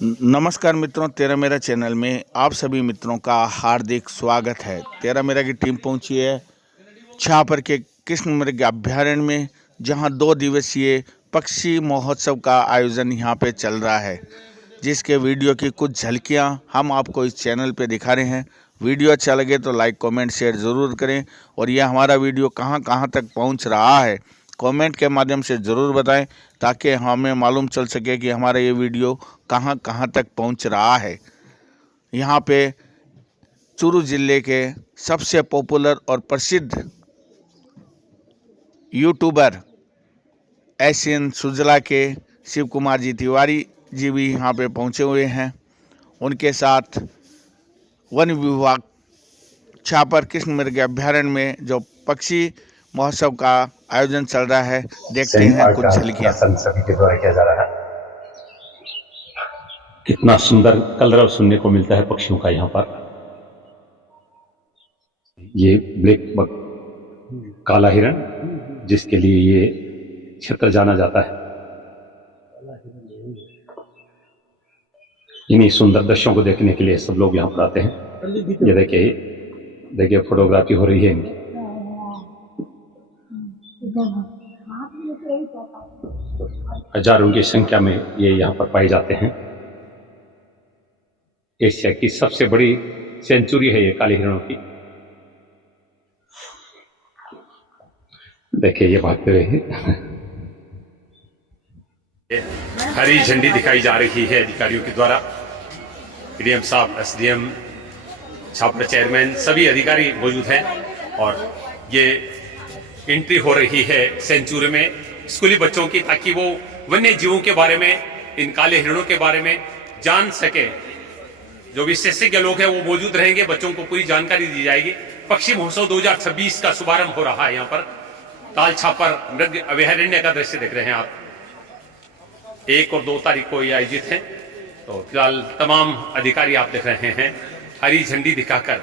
नमस्कार मित्रों, तेरा मेरा चैनल में आप सभी मित्रों का हार्दिक स्वागत है। तेरा मेरा की टीम पहुंची है छापर के कृष्ण मृग अभ्यारण्य में, जहां 2 दिवसीय पक्षी महोत्सव का आयोजन यहां पे चल रहा है, जिसके वीडियो की कुछ झलकियां हम आपको इस चैनल पे दिखा रहे हैं। वीडियो अच्छा लगे तो लाइक कमेंट शेयर ज़रूर करें, और यह हमारा वीडियो कहां कहां तक पहुंच रहा है कमेंट के माध्यम से ज़रूर बताएं, ताकि हमें मालूम चल सके कि हमारा ये वीडियो कहां कहां तक पहुंच रहा है। यहाँ पे चूरू जिले के सबसे पॉपुलर और प्रसिद्ध यूट्यूबर एशियन सुजला के शिव कुमार जी तिवारी जी भी यहाँ पे पहुँचे हुए हैं। उनके साथ वन विभाग छापर कृष्ण मृग अभ्यारण्य में जो पक्षी महोत्सव का आयोजन चल रहा है, देखते हैं कुछ झलकियां। सभी के द्वारा किया जा रहा है। कितना सुंदर कलरव सुनने को मिलता है पक्षियों का यहाँ पर। ये ब्लैक बक काला हिरण, जिसके लिए ये क्षेत्र जाना जाता है। इन्हीं सुंदर दृश्यों को देखने के लिए सब लोग यहाँ पर आते हैं। ये देखिए फोटोग्राफी हो रही है इनकी। हजारों की संख्या में ये यहाँ पर पाए जाते हैं। एशिया की सबसे बड़ी सेंचुरी है ये काले हिरणों की। देखिए ये भागते हुए हरी झंडी दिखाई जा रही है अधिकारियों के द्वारा। पीडीएम साहब, एसडीएम, छापर चेयरमैन, सभी अधिकारी मौजूद हैं और ये एंट्री हो रही है सेंचुरी में स्कूली बच्चों की, ताकि वो वन्य जीवों के बारे में, इन काले हिरणों के बारे में जान सके। जो विशेषज्ञ लोग हैं वो मौजूद रहेंगे, बच्चों को पूरी जानकारी दी जाएगी। पक्षी महोत्सव 2026 का शुभारंभ हो रहा है। यहाँ पर ताल छापर मृग अभयारण्य का दृश्य देख रहे हैं आप। 1 और 2 तारीख को ये आयोजित है। तो फिलहाल तमाम अधिकारी आप देख रहे हैं हरी झंडी दिखाकर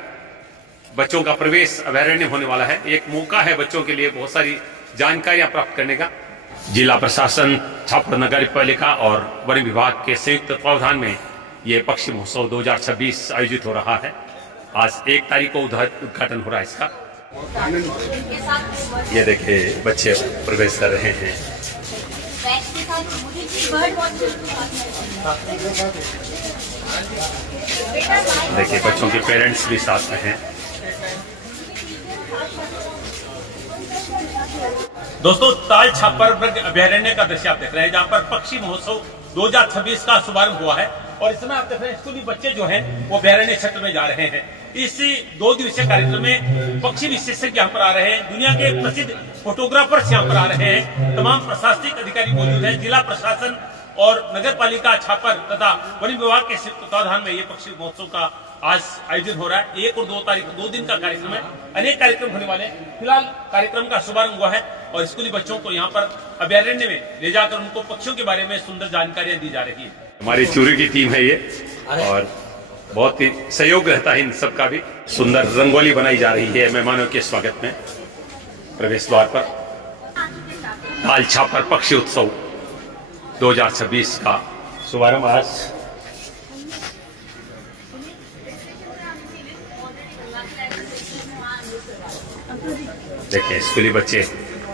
बच्चों का प्रवेश अभयारण्य होने वाला है। एक मौका है बच्चों के लिए बहुत सारी जानकारियां प्राप्त करने का। जिला प्रशासन, छापर नगर पालिका और वन विभाग के संयुक्त तत्वावधान में ये पक्षी महोत्सव 2026 आयोजित हो रहा है। आज 1 तारीख को उद्घाटन हो रहा है इसका। ये देखिए बच्चे प्रवेश कर रहे हैं। देखिए बच्चों के पेरेंट्स भी साथ में हैं। दोस्तों, ताल छापर मृग अभयारण्य का दृश्य आप देख रहे हैं, जहां पर पक्षी महोत्सव 2026 का शुभारंभ हुआ है। और इसमें आप देख रहे हैं स्कूली बच्चे जो हैं वो अभयारण्य क्षेत्र में जा रहे हैं। इस 2 दिवसीय कार्यक्रम में पक्षी विशेषज्ञ यहाँ पर आ रहे हैं, दुनिया के प्रसिद्ध फोटोग्राफर्स यहाँ पर आ रहे हैं, तमाम प्रशासनिक अधिकारी मौजूद हैं। जिला प्रशासन और नगर पालिका छापर तथा वन विभाग के तत्वाधान में ये पक्षी महोत्सव का आज आयोजन हो रहा है। 1 और 2 तारीख 2 दिन का कार्यक्रम है। अनेक कार्यक्रम होने वाले हैं। फिलहाल कार्यक्रम का शुभारंभ हुआ है और स्कूली बच्चों को यहाँ पर अभयारण्य में ले जाकर उनको पक्षियों के बारे में सुंदर जानकारियां दी जा रही है। हमारी चूरू की टीम है ये, और बहुत ही सहयोग रहता है इन सबका भी। सुंदर रंगोली बनाई जा रही है मेहमानों के स्वागत में। प्रवेश द्वार पर ताल छापर पक्षी उत्सव 2026 का शुभारंभ आज। देखिए स्कूली बच्चे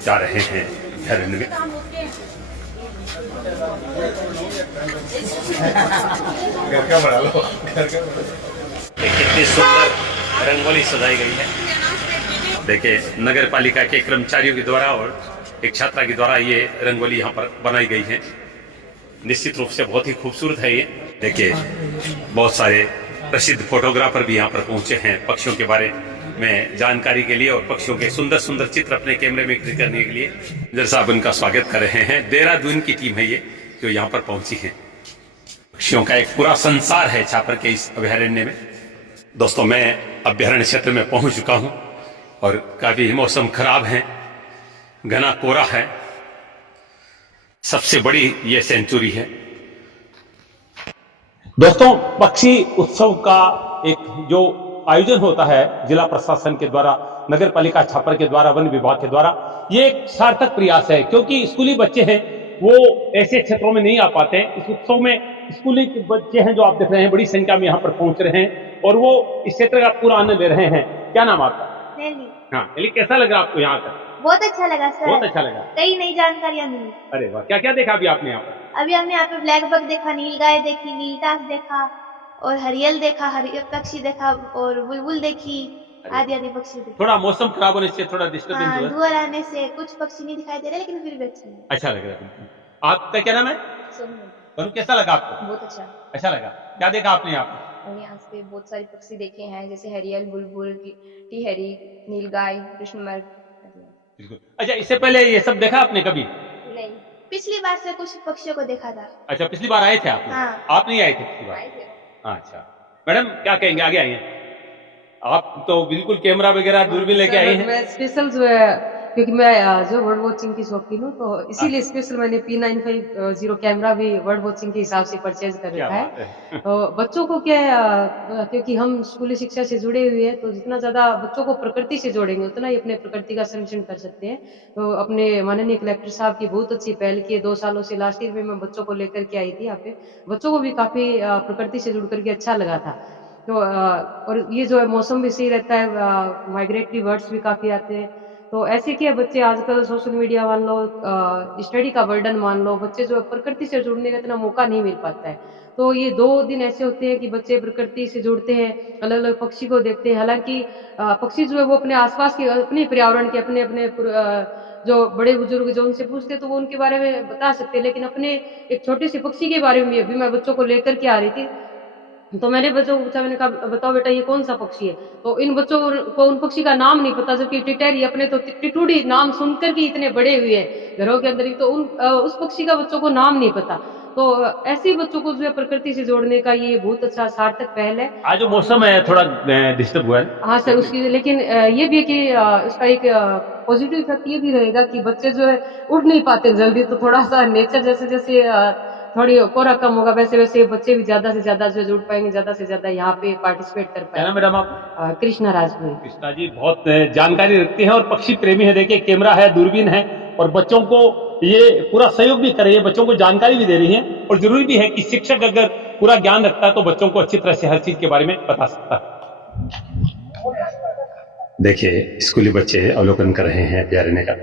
जा रहे हैं अभयारण्य में। कितनी सुंदर रंगोली सजाई गई है। देखिए नगर पालिका के कर्मचारियों के द्वारा और एक छात्रा के द्वारा ये रंगोली यहाँ पर बनाई गई है। निश्चित रूप से बहुत ही खूबसूरत है ये। देखिए बहुत सारे प्रसिद्ध फोटोग्राफर भी यहाँ पर पहुंचे हैं पक्षियों के बारे में जानकारी के लिए और पक्षियों के सुंदर सुंदर चित्र अपने कैमरे में कैद करने के लिए इंजीनियर साहब उनका स्वागत कर रहे हैं। देहरादून की टीम है ये जो यहाँ पर पहुंची है। पक्षियों का एक पूरा संसार है छापर के इस अभयारण्य में। दोस्तों, मैं अभयारण्य क्षेत्र में पहुंच चुका हूं और काफी मौसम खराब है, घना कोहरा है। सबसे बड़ी ये सेंचुरी है। दोस्तों, पक्षी उत्सव का एक जो आयोजन होता है जिला प्रशासन के द्वारा, नगर पालिका छापर के द्वारा, वन विभाग के द्वारा, ये एक सार्थक प्रयास है, क्योंकि स्कूली बच्चे हैं वो ऐसे क्षेत्रों में नहीं आ पाते हैं। इस उत्सव में स्कूली के बच्चे हैं जो आप देख रहे हैं, बड़ी संख्या में यहाँ पर पहुंच रहे हैं और वो इस क्षेत्र का पूरा आनंद ले रहे हैं। क्या नाम आपका? दिल्ली। हाँ, दिल्ली, कैसा लगा आपको यहाँ का? बहुत अच्छा लगा सर। बहुत अच्छा लगा। कई नई जानकारियाँ मिली। अरे वाह, क्या क्या देखा अभी आपने यहाँ पर? अभी हमने यहाँ पे ब्लैक बक देखा, नीलगाय देखी, नीलटास देखा और हरियल देखा, हरियल पक्षी देखा और बुलबुल देखी, आदि आदि पक्षी देखे। थोड़ा मौसम खराब होने से थोड़ा डिस्टर्बेंस हाँ, हुआ। धुआं आने से कुछ पक्षी नहीं दिखाई दे रहे, लेकिन फिर भी अच्छा लगा। अच्छा लग रहा है। आपका क्या नाम है? सोनू, कैसा लगा आपको? बहुत अच्छा। अच्छा लगा। क्या देखा आपने यहाँ पर? हमने यहाँ पे बहुत सारे पक्षी देखे हैं, जैसे हरियल, बुलबुल, टिहरी, नीलगाय, कृष्णमृग। बिल्कुल। अच्छा, इससे पहले ये सब देखा आपने कभी? नहीं। पिछली बार से कुछ पक्षियों को देखा था। अच्छा, पिछली बार आए थे आप? हाँ। आप नहीं आए थे पिछली बार? आए थे। अच्छा मैडम, क्या कहेंगे? आगे आइए। आप तो बिल्कुल कैमरा वगैरह दूरबीन लेके आई हैं। मैं स्पेशल जो है, क्योंकि मैं जो बर्ड वॉचिंग की शौकीन हूँ, तो इसीलिए स्पेशल मैंने P950 कैमरा भी बर्ड वॉचिंग के हिसाब से परचेज कर क्या रखा बात है। है। तो बच्चों को क्या है, क्योंकि हम स्कूली शिक्षा से जुड़े हुए हैं, तो जितना ज्यादा बच्चों को प्रकृति से जोड़ेंगे उतना ही अपने प्रकृति का संरक्षण कर सकते हैं। तो अपने माननीय कलेक्टर साहब की बहुत अच्छी पहल की है। 2 सालों से लास्ट ईयर में मैं बच्चों को लेकर के आई थी यहाँ पे। बच्चों को भी काफी प्रकृति से जुड़ करके अच्छा लगा था। तो और ये जो है मौसम भी सही रहता है, माइग्रेटरी बर्ड्स भी काफी आते हैं। तो ऐसे क्या बच्चे आजकल सोशल मीडिया मान लो, स्टडी का बर्डन मान लो, बच्चे जो है प्रकृति से जुड़ने का इतना मौका नहीं मिल पाता है। तो ये 2 दिन ऐसे होते हैं कि बच्चे प्रकृति से जुड़ते हैं, अलग अलग पक्षी को देखते हैं। हालांकि पक्षी जो है वो अपने आसपास के, अपने पर्यावरण के, अपने अपने जो बड़े बुजुर्ग जो उनसे पूछते तो वो उनके बारे में बता सकते हैं, लेकिन अपने एक छोटे से पक्षी के बारे में अभी मैं बच्चों को लेकर के आ रही थी, तो मैंने बच्चों को पूछा, मैंने कहा बताओ बेटा ये कौन सा पक्षी है? तो इन बच्चों को उन पक्षी का नाम नहीं पता, जबकि टिटैरी अपने तो टिटूडी नाम सुनकर के इतने बड़े हुए हैं घरों के अंदर ही, तो उस पक्षी का बच्चों को नाम नहीं पता। तो ऐसे ही बच्चों को जो है प्रकृति से जोड़ने का ये बहुत अच्छा सार्थक पहल है। आज जो मौसम है थोड़ा डिस्टर्ब हुआ है। हाँ सर, उसकी लेकिन ये भी है कि उसका एक पॉजिटिव इफेक्ट ये भी रहेगा कि बच्चे जो है उड़ नहीं पाते जल्दी, तो थोड़ा सा नेचर जैसे जैसे थोड़ी कोरा कम होगा, वैसे वैसे बच्चे भी ज्यादा से ज्यादा जो जुड़ पाएंगे, ज्यादा से ज्यादा यहाँ पे पार्टिसिपेट कर क्या नाम पाएंगे। मैडम आप? कृष्णा राजपुरी। कृष्णा जी बहुत जानकारी रखते हैं और पक्षी प्रेमी है। देखिए कैमरा है, दूरबीन है और बच्चों को ये पूरा सहयोग भी कर रही है, बच्चों को जानकारी भी दे रही है। और जरूरी भी है कि शिक्षक अगर पूरा ज्ञान रखता है तो बच्चों को अच्छी तरह से हर चीज के बारे में बता सकता है। देखिए स्कूली बच्चे अवलोकन कर रहे हैं अभ्यारण्य का।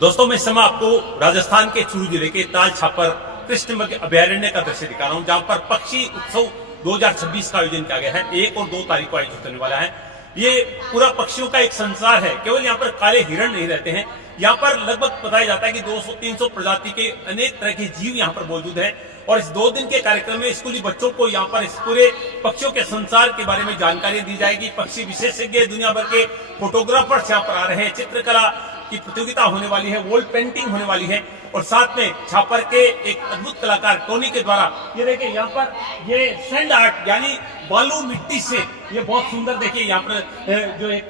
दोस्तों मैं इस समय आपको राजस्थान के चूरू जिले के ताल छापर कृष्णमृग अभ्यारण्य का दृश्य दिखा रहा हूं, जहां पर पक्षी उत्सव 2026 का आयोजन किया गया है। 1 और 2 तारीख को आयोजित होने वाला है। ये पूरा पक्षियों का एक संसार है। केवल यहाँ पर काले हिरण नहीं रहते हैं, यहाँ पर लगभग बताया जाता है कि 200-300 प्रजाति के अनेक तरह के जीव यहाँ पर मौजूद हैं। और इस 2 दिन के कार्यक्रम में स्कूली बच्चों को यहाँ पर इस पूरे पक्षियों के संसार के बारे में जानकारी दी जाएगी। पक्षी विशेषज्ञ दुनिया भर के फोटोग्राफर्स यहाँ पर आ रहे हैं, चित्रकला की प्रतियोगिता होने वाली है, वॉल पेंटिंग होने वाली है और साथ में छापर के एक अद्भुत कलाकार टोनी के द्वारा ये देखिए यहाँ पर ये सैंड आर्ट यानी बालू मिट्टी से ये बहुत सुंदर देखिए यहाँ पर जो एक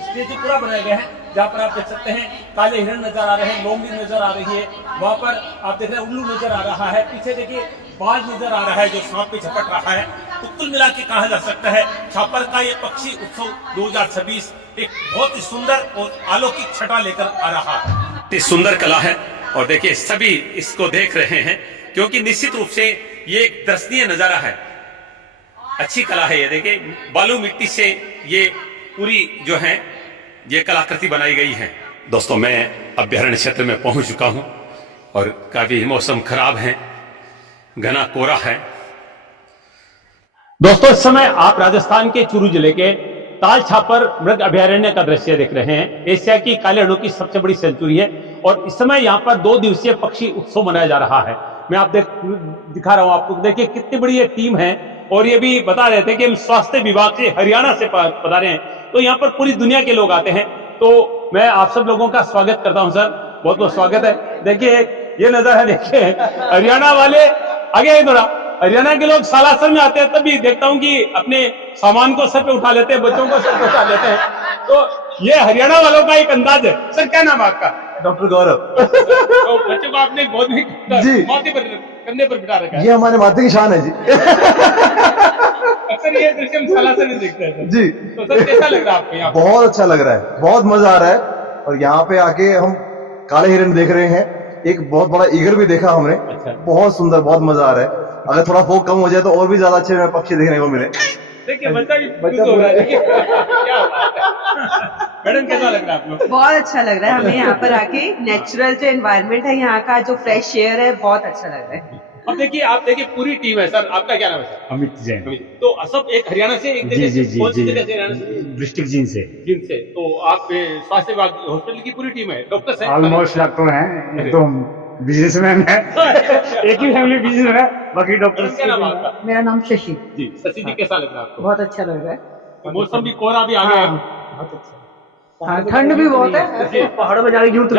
स्टेज पूरा बनाया गया है, जहाँ पर आप देख सकते हैं काले हिरण नजर आ रहे हैं, लोमड़ी नजर आ रही है, वहां पर आप देख रहे हैं उल्लू नजर आ रहा है, पीछे देखिए बाज नजर आ रहा है जो सांप पे झपट रहा है। तो कुल मिला के कहा जा सकता है छापर का ये पक्षी उत्सव 2026 एक बहुत ही सुंदर और अलौकिक छटा लेकर आ रहा है। सुंदर कला है और देखिए सभी इसको देख रहे हैं क्योंकि निश्चित रूप से ये एक दर्शनीय नजारा है, अच्छी कला है। ये देखिए बालू मिट्टी से ये पूरी जो है ये कलाकृति बनाई गई है। दोस्तों मैं अभ्यारण्य क्षेत्र में पहुंच चुका हूं और काफी मौसम खराब है, घना कोहरा है। दोस्तों इस समय आप राजस्थान के चूरू जिले के ताल छापर मृग अभ्यारण्य का दृश्य देख रहे हैं। एशिया की काले हिरणों की सबसे बड़ी सेंचुरी है और इस समय यहाँ पर 2 दिवसीय पक्षी उत्सव मनाया जा रहा है। मैं आप दिखा रहा हूँ आपको, देखिए कितनी बड़ी ये टीम है और ये भी बता रहे थे कि हम स्वास्थ्य विभाग से हरियाणा से पधारे हैं, तो यहाँ पर पूरी दुनिया के लोग आते हैं। तो मैं आप सब लोगों का स्वागत करता हूँ सर, बहुत बहुत स्वागत है। देखिए ये नजारा देखिए, हरियाणा वाले आगे थोड़ा, हरियाणा के लोग सालासर में आते हैं तब भी देखता हूँ कि अपने सामान को सर पे उठा लेते हैं, बच्चों को सर पे उठा लेते हैं। तो ये हरियाणा वालों का एक अंदाज है। सर क्या नाम है आपका? डॉक्टर गौरव। तो बच्चों को आपने गोद में जी माथे पर कंधे पर बिठा रखा है। ये हमारे माथे की शान है जी। अक्सर ये दृश्य हम सालासर में देखते हैं सर। जी तो सर कैसा लग रहा है आपको यहाँ? बहुत अच्छा लग रहा है, बहुत मजा आ रहा है और यहाँ पे आके हम काले हिरन देख रहे हैं, एक बहुत बड़ा ईगल भी देखा हमने। बहुत सुंदर, बहुत मजा आ रहा है। अगर थोड़ा फोक कम हो जाए तो और भी ज्यादा अच्छे पक्षी देखने को मिले। देखिए बच्चा भी खुश हो रहा है, देखिए क्या बात है। मैडम कैसा लग रहा है आप लोग? बहुत अच्छा लग रहा है हमें यहाँ पर आके। नेचुरल जो एनवायरनमेंट है यहाँ का, जो फ्रेश एयर है, बहुत अच्छा लग रहा है। अब देखिए आप देखिए पूरी टीम है सर। आपका क्या नाम है सर? अमित जैन। तो सब एक हरियाणा से, एक जगह से, कौन सी जगह से? हरियाणा से, डिस्ट्रिक्ट जींद से। जिन से। तो आप स्वास्थ्य विभाग हॉस्पिटल की पूरी टीम है, डॉक्टर्स हैं? ऑलमोस्ट डॉक्टर हैं, एक तो बिजनेसमैन है। एक ही फैमिली बिजनेस है, बाकी डॉक्टर। क्या नाम है आपका? मेरा नाम शशि। जी शशि जी, कैसा लग रहा है आपको? बहुत अच्छा लग रहा है। मौसम भी, कोहरा भी आ गया है। बहुत अच्छा। हाँ, ठंड भी बहुत है। पहाड़ों में जाके झूठ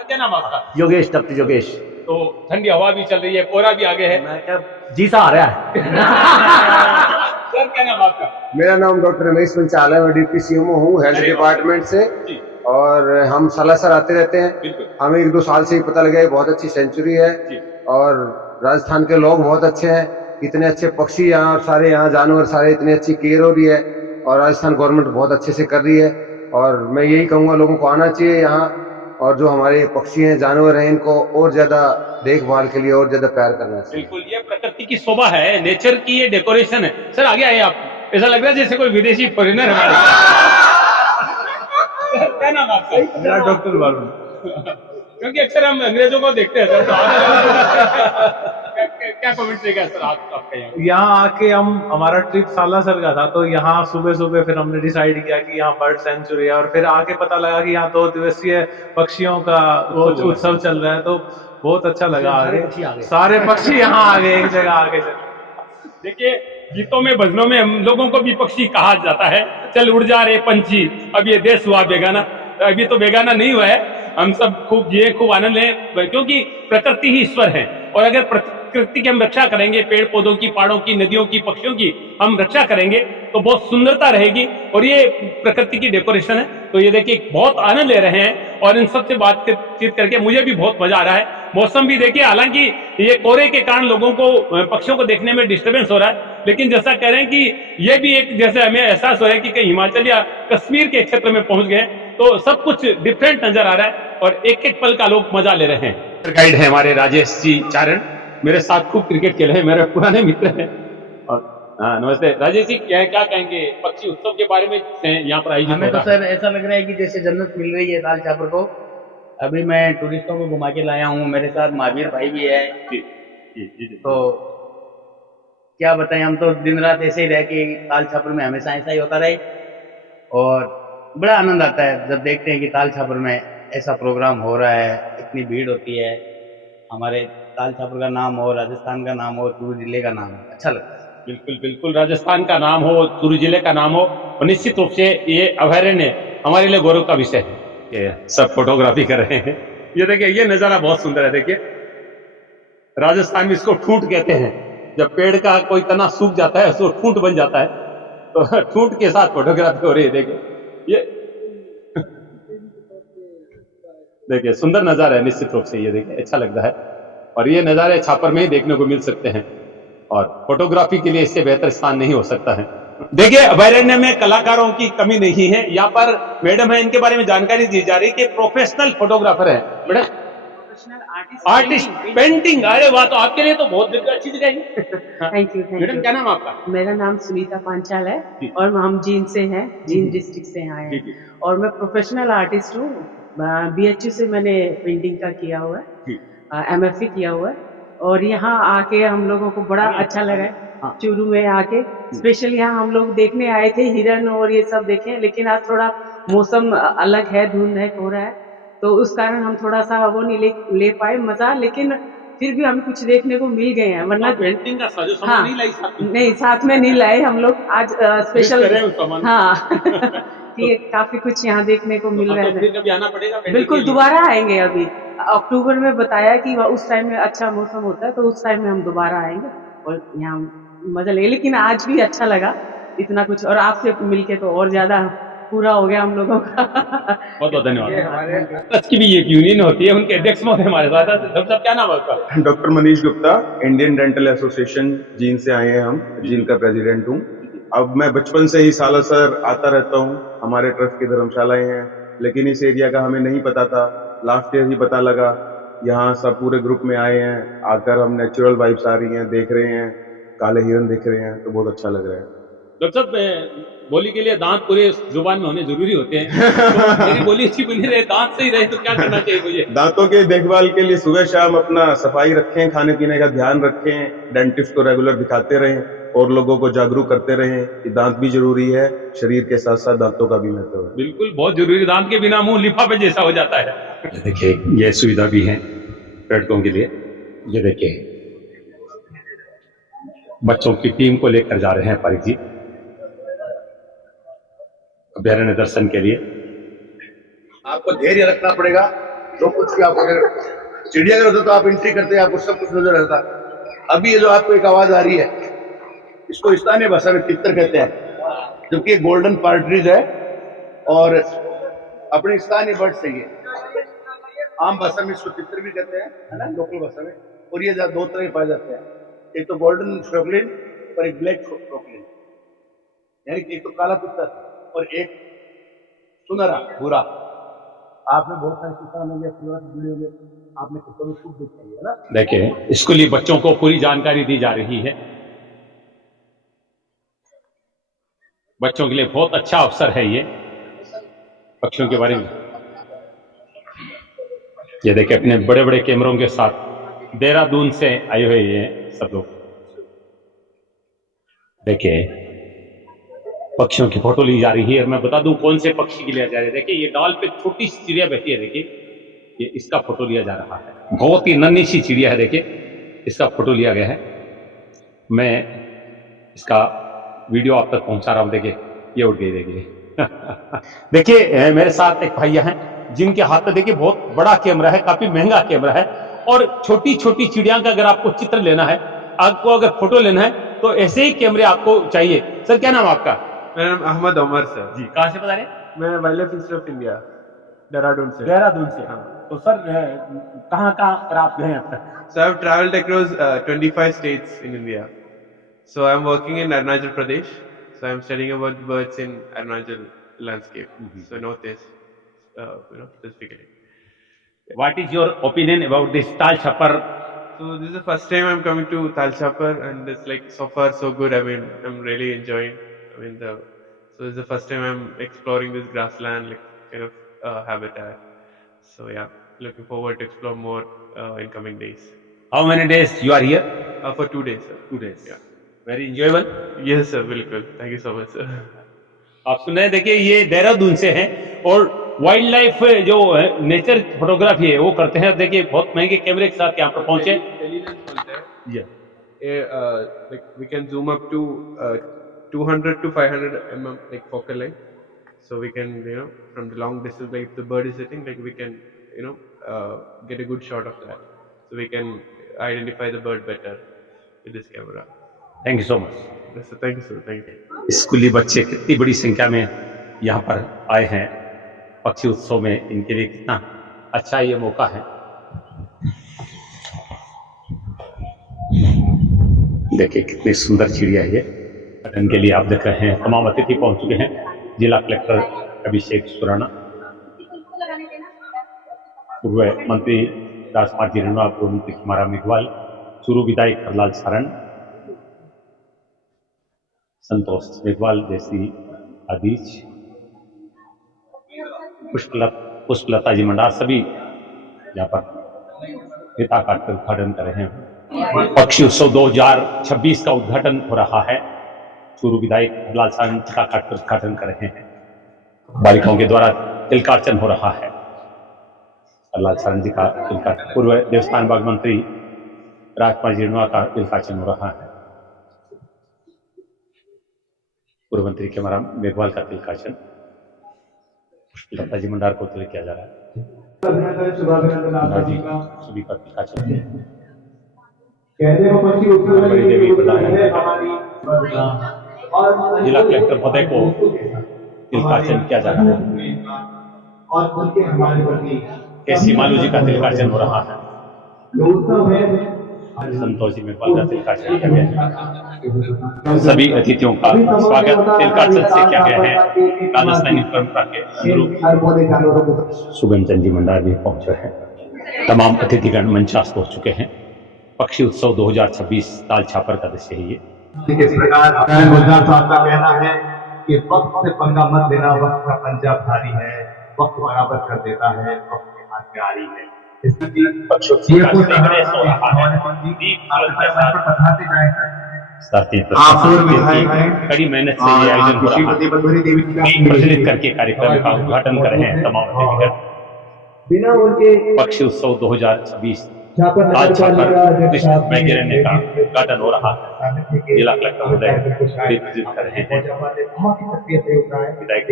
क्या नाम है आपका? योगेश, डॉक्टर योगेश। तो ठंडी हवा भी चल रही है, कोहरा भी आगे है। जी सा आ रहा है। सर क्या नाम है आपका? मेरा नाम डॉक्टर रमेश पंचाल है। मैं DPCMO हूँ हेल्थ डिपार्टमेंट से, और हम सालासर आते रहते हैं। हमें 1-2 साल से ही पता लगा है बहुत अच्छी सेंचुरी है, और राजस्थान के लोग बहुत अच्छे हैं। इतने अच्छे पक्षी यहाँ, और सारे यहाँ जानवर सारे, इतनी अच्छी केयर हो रही है, और राजस्थान गवर्नमेंट बहुत अच्छे से कर रही है। और मैं यही कहूँगा लोगों को आना चाहिए यहाँ, और जो हमारे पक्षी हैं, जानवर हैं, इनको और ज्यादा देखभाल के लिए और ज्यादा प्यार करना चाहिए। बिल्कुल, ये प्रकृति की शोभा है, नेचर की ये डेकोरेशन है। सर आगे आए आप, ऐसा लग रहा है जैसे कोई विदेशी फॉरेनर है। क्या नाम आपका? मेरा डॉक्टर वरुण। क्योंकि अक्सर हम अंग्रेजों को देखते हैं सर, तो क्या कमेंट देगा सर आपका? यहाँ आके हमारा ट्रिप सालासर का था, तो यहाँ सुबह सुबह फिर हमने डिसाइड किया कि यहाँ बर्ड सेंचुरी है, और फिर आके पता लगा कि यहाँ 2 दिवसीय पक्षियों का उत्सव चल रहा है। तो बहुत अच्छा लगा, आगे सारे पक्षी यहाँ आ गए, एक जगह आके। देखिए गीतों में, भजनों में हम लोगों को भी पक्षी कहा जाता है। चल उड़ जा रे पंछी, अब ये देश हुआ बेगाना। अभी तो बेगाना नहीं हुआ है, हम सब खूब जिए, खूब आनंद लें, क्योंकि प्रकृति ही ईश्वर है। और अगर प्रकृति की हम रक्षा करेंगे, पेड़ पौधों की, पहाड़ों की, नदियों की, पक्षियों की हम रक्षा करेंगे, तो बहुत सुंदरता रहेगी। और ये प्रकृति की डेकोरेशन है। तो ये देखिए बहुत आनंद ले रहे हैं, और इन सबसे बातचीत करके मुझे भी बहुत मजा आ रहा है। मौसम भी देखिए, हालांकि ये कोहरे के कारण लोगों को, पक्षियों को देखने में डिस्टर्बेंस हो रहा है, लेकिन जैसा कह रहे हैं कि ये भी एक, जैसे हमें एहसास हो रहा है कि कहीं हिमाचल या कश्मीर के क्षेत्र में पहुंच गए, तो सब कुछ डिफरेंट नजर आ रहा है, और एक एक पल का लोग मजा ले रहे हैं। गाइड है हमारे राजेश जी चारण, मेरे साथ खूब क्रिकेट खेले हैं, मेरे पुराने मित्र हैं। और हाँ, नमस्ते राजेश जी, क्या कहेंगे पक्षी उत्सव के बारे में? यहाँ पर आयोजित हमें तो सर ऐसा लग रहा है कि जैसे जन्नत मिल रही है ताल छापर को। अभी मैं टूरिस्टों को घुमा के लाया हूँ, मेरे साथ महावीर भाई भी है। तो क्या बताएं, हम तो दिन रात ऐसे ही रह के ताल छापर में हमेशा ऐसा ही होता रहे, और बड़ा आनंद आता है जब देखते हैं कि ताल छापर में ऐसा प्रोग्राम हो रहा है, इतनी भीड़ होती है। हमारे ताल छापर का नाम हो, राजस्थान का नाम हो, चूरू जिले का नाम हो, अच्छा लगता है। बिल्कुल बिल्कुल, राजस्थान का नाम हो, चूरू जिले का नाम हो, और निश्चित रूप से ये अभयारण्य हमारे लिए गौरव का विषय है। सब फोटोग्राफी कर रहे हैं। ये देखिए, ये नजारा बहुत सुंदर है। देखिए राजस्थान में इसको ठूंठ कहते हैं। जब पेड़ का कोई तना सूख जाता है उसको ठूंठ बन जाता है, तो ठूंठ के साथ फोटोग्राफी हो रही है। देखिए ये देखिए सुंदर नजारा है निश्चित रूप से। ये देखिए अच्छा लगता है, और ये नजारे छापर में ही देखने को मिल सकते हैं, और फोटोग्राफी के लिए इससे बेहतर स्थान नहीं हो सकता है। देखिए अभयारण्य में कलाकारों की कमी नहीं है। यहाँ पर मैडम है, इनके बारे में जानकारी दी जा रही है कि प्रोफेशनल फोटोग्राफर है। मैडम आर्टिस्ट, पेंटिंग, अरे वाह, तो आपके लिए तो बहुत अच्छी जगह है। Thank you. मैडम क्या नाम आपका? मेरा नाम सुनीता पांचाल है, और हम जींद से हैं, जींद डिस्ट्रिक्ट से आए हैं, और मैं प्रोफेशनल आर्टिस्ट हूँ। BHU से मैंने पेंटिंग का किया हुआ है, MFA किया हुआ है, और यहाँ आके हम लोगों को बड़ा अच्छा लगा है। चूरू में आके स्पेशल यहाँ हम लोग देखने आए थे, हिरन और ये सब देखे, लेकिन आज थोड़ा मौसम अलग है, धुंध है, कोहरा है, तो उस कारण हम थोड़ा सा वो नहीं ले पाए मजा, लेकिन फिर भी हमें कुछ देखने को मिल गए हैं। वरना पेंटिंग का साजो सामान नहीं लाई साथ में? नहीं, साथ में नहीं लाए हम लोग आज स्पेशल। हाँ कि काफी कुछ यहाँ देखने को मिल रहा है। फिर कभी आना पड़ेगा? बिल्कुल, दोबारा आएंगे। अभी अक्टूबर में बताया कि उस टाइम में अच्छा मौसम होता है, तो उस टाइम में हम दोबारा आएंगे और यहाँ मजा लेंगे। लेकिन आज भी अच्छा लगा इतना कुछ, और आपसे मिलके तो और ज्यादा पूरा हो गया हम लोगों का। बहुत बहुत धन्यवाद। की भी एक यूनियन होती है, उनके अध्यक्ष महोदय हमारे साथ हैं। डॉक्टर क्या नाम है आपका? Doctor Manish Gupta, Indian dental association Jind से आए हैं हम, जींद का प्रेसिडेंट हूँ। अब मैं बचपन से ही सालासर आता रहता हूँ। हमारे ट्रस्ट की धर्मशालाएं हैं, लेकिन इस एरिया का हमें नहीं पता था। लास्ट ईयर ही पता लगा। यहाँ सब पूरे ग्रुप में आए हैं, आकर हम नेचुरल वाइब्स आ रही हैं, देख रहे हैं, काले हिरन दिख रहे हैं, तो बहुत अच्छा लग रहा है। डॉक्टर साहब, बोली के लिए दांत पूरे जुबान में होने जरूरी होते हैं, तो मेरी बोली अच्छी बनी रहे, दांत सही रहे तो क्या करना चाहिए मुझे? दांतों के देखभाल के लिए सुबह शाम अपना सफाई रखें, खाने पीने का ध्यान रखें, डेंटिस्ट को रेगुलर दिखाते रहें और लोगों को जागरूक करते रहें कि दांत भी जरूरी है, शरीर के साथ साथ दांतों का भी महत्व है। बिल्कुल, बहुत जरूरी। दांत के बिना मुंह लिफाफे जैसा हो जाता है। देखिए, ये सुविधा भी है पर्यटकों के लिए। ये देखिए, बच्चों की टीम को लेकर जा रहे हैं पारिक जी अभ्यारण्य दर्शन के लिए। आपको धैर्य रखना पड़ेगा। जो कुछ भी आप अगर चिड़ियाघर होता तो आप एंट्री करते, आपको सब कुछ नजर आता। अभी ये जो आपको एक आवाज आ रही है, इसको स्थानीय भाषा में तितर कहते हैं, जबकि ये गोल्डन पार्ट्रिज है और अपने स्थानीय बर्ड से ये आम भाषा में इसको तितर भी कहते हैं, है ना, लोकल भाषा में। और ये दो तरह के पाए जाते हैं, एक तो गोल्डन फ्रोकलिन और एक ब्लैक फ्रोकलिन, यानी कि एक तो काला तितर और एक सुनहरा भूरा। आपने बहुत सारे किसान होंगे, जुड़े होंगे, आपने कुत्तों में खूब देखा है ना। देखिए, स्कूली बच्चों को पूरी जानकारी दी जा रही है। बच्चों के लिए बहुत अच्छा अवसर है ये पक्षियों के बारे में। ये देखिए, अपने बड़े बड़े कैमरों के साथ देहरादून से आए हुए हैं सब लोग। देखिए, पक्षियों की फोटो ली जा रही है और मैं बता दूं कौन से पक्षी की लिया जा रही है। देखिए, ये डाल पे छोटी सी चिड़िया बैठी है, देखिए, ये इसका फोटो लिया जा रहा है। बहुत ही नन्ही सी चिड़िया है, देखिए, इसका फोटो लिया गया है। मैं इसका वीडियो आप तक पहुंचा रहा हूं। देखिए, ये उड़ गई, देखिए। देखिए, मेरे साथ एक भैया हैं जिनके हाथ में देखिए बहुत बड़ा कैमरा है, काफी महंगा कैमरा है, और छोटी छोटी चिड़िया का अगर आपको चित्र लेना है, आपको अगर फोटो लेना है, तो ऐसे ही कैमरे आपको चाहिए। सर, क्या नाम आपका? मेरा नाम अहमद उमर सर जी। कहाँ से बता रहे? मैं wild life institute of India, Dehradun से। देहरादून से। हाँ। तो सर, कहाँ कहाँ पर आप गए अब तक? So I've traveled across 25 states in India. So I'm working in Arunachal Pradesh. So I'm studying about birds in Arunachal landscape. So northeast, specifically. What is your opinion about this Tal Chhapar? So this is the first time I'm coming to Tal Chhapar, and it's like so far so good. I mean, I'm really enjoying. I mean, so it's the first time I'm exploring this grassland, like kind of habitat. So yeah, looking forward to explore more in coming days. How many days you are here? For 2 days, sir. 2 days. Yeah. Very enjoyable. Yes, sir. बिल्कुल. Thank you so much, sir. आप सुन रहे हैं, देखिए, ये देहरादून से हैं और wild life जो नेचर फोटोग्राफी है वो करते हैं। देखिए, बहुत महंगे कैमरे के साथ यहाँ पर पहुंचे। Like we can zoom up to 200 to 500 mm like focal length, so we can, from the long distance, like if the bird is sitting, like we can, get a good shot of that, so we can identify the bird better with this camera. Thank you so much. Yes, sir. Thank you, sir. Thank you. स्कूली बच्चे कितनी बड़ी संख्या में यहाँ पर आए हैं पक्षी उत्सव में। इनके लिए कितना अच्छा ये मौका है। देखिए, कितनी सुंदर चिड़िया है ये। इनके लिए आप देख रहे हैं तमाम अतिथि पहुंच चुके हैं। जिला कलेक्टर अभिषेक सुराना, पूर्व मंत्री राजकुमार जी रेणुआ, पूर्व मंत्री खीमाराम मेघवाल, चूरू विधायक हरलाल सारण, संतोष मेघवाल जैसी आदिज, पुष्पलता जी मंडार, सभी यहाँ पर नेता काट कर उद्घाटन कर रहे हैं। पक्षी उत्सव 2026 का उद्घाटन हो रहा है। चूरू विधायक हरलाल सारण टीका काट कर उद्घाटन कर रहे हैं। बालिकाओं के द्वारा तिलकार्चन हो रहा है। हरलाल सारण जी का तिलकार्चन, पूर्व देवस्थान विभाग मंत्री राजकुमार जी रेणुआ का तिलकार्चन हो रहा है। पूर्व मंत्री खीमाराम मेघवाल का तिलकार्चन, पुष्पलता जी मंडार को तिलक किया जा रहा है। सभी का तिलकार्चन। बड़ी देवी जिला कलेक्टर महोदय को तिलकार्चन किया जा रहा है। केसी मालू जी का तिलकार्चन हो रहा है। संतोष जी मेघवाल का तिलकार्चन किया गया है। सभी अतिथियों का स्वागत तिलकार्चन से किया गया है। राजस्थानी परंपरा के अनुरूप सुगम चंद जी मंडार भी पहुंचे हैं। तमाम अतिथिगण मंचास पहुंच चुके हैं। पक्षी उत्सव 2026 ताल छापर का दृश्य है ये। इस प्रकार गुलजार साहब का कहना है कि वक्त से पंगा मत लेना, वक्त का पंजा भारी है, वक्त बराबर कर देता है, वक्त के हाथ में आरी है। कड़ी मेहनत से ये आयोजन हो रहा है। प्रचलित करके कार्यक्रम का उद्घाटन कर रहे हैं तमाम अतिथिगण। पक्षी उत्सव 2026 ताल छापर कृष्ण मैगेरने का उद्घाटन हो रहा है। जिला कलेक्टर महोदय विजिट कर रहे हैं। विधायक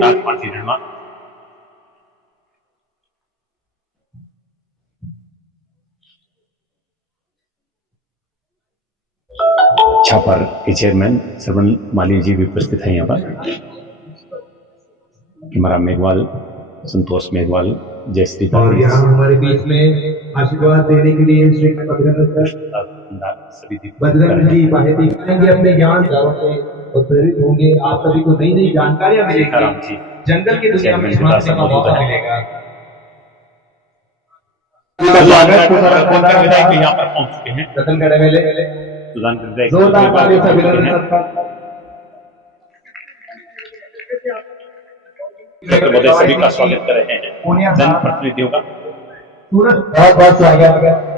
राजकुमार सिंह निर्मा छापर के चेयरमैन श्रवण माली जी भी उपस्थित हैं यहाँ पर। हमारा मेघवाल, संतोष मेघवाल, जयश्री और यहाँ हमारे बीच में आशीर्वाद देने के लिए श्री बजरंग जी बाहेती करेंगे, अपने ज्ञान से प्रेरित होंगे। आप सभी को नई नई जानकारियां मिलेंगी, जंगल की दुनिया में झांकने का मौका मिलेगा। विधायक यहाँ पर पहुंच चुके हैं। रतनगढ़ मेले सभी का स्वागत कर रहे हैं। जनप्रतिनिधियों का बहुत बहुत स्वागत।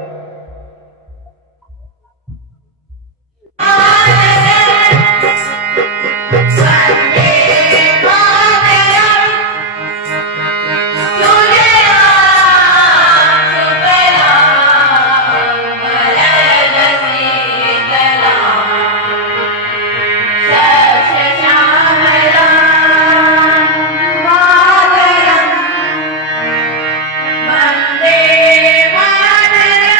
वंदे मातरम।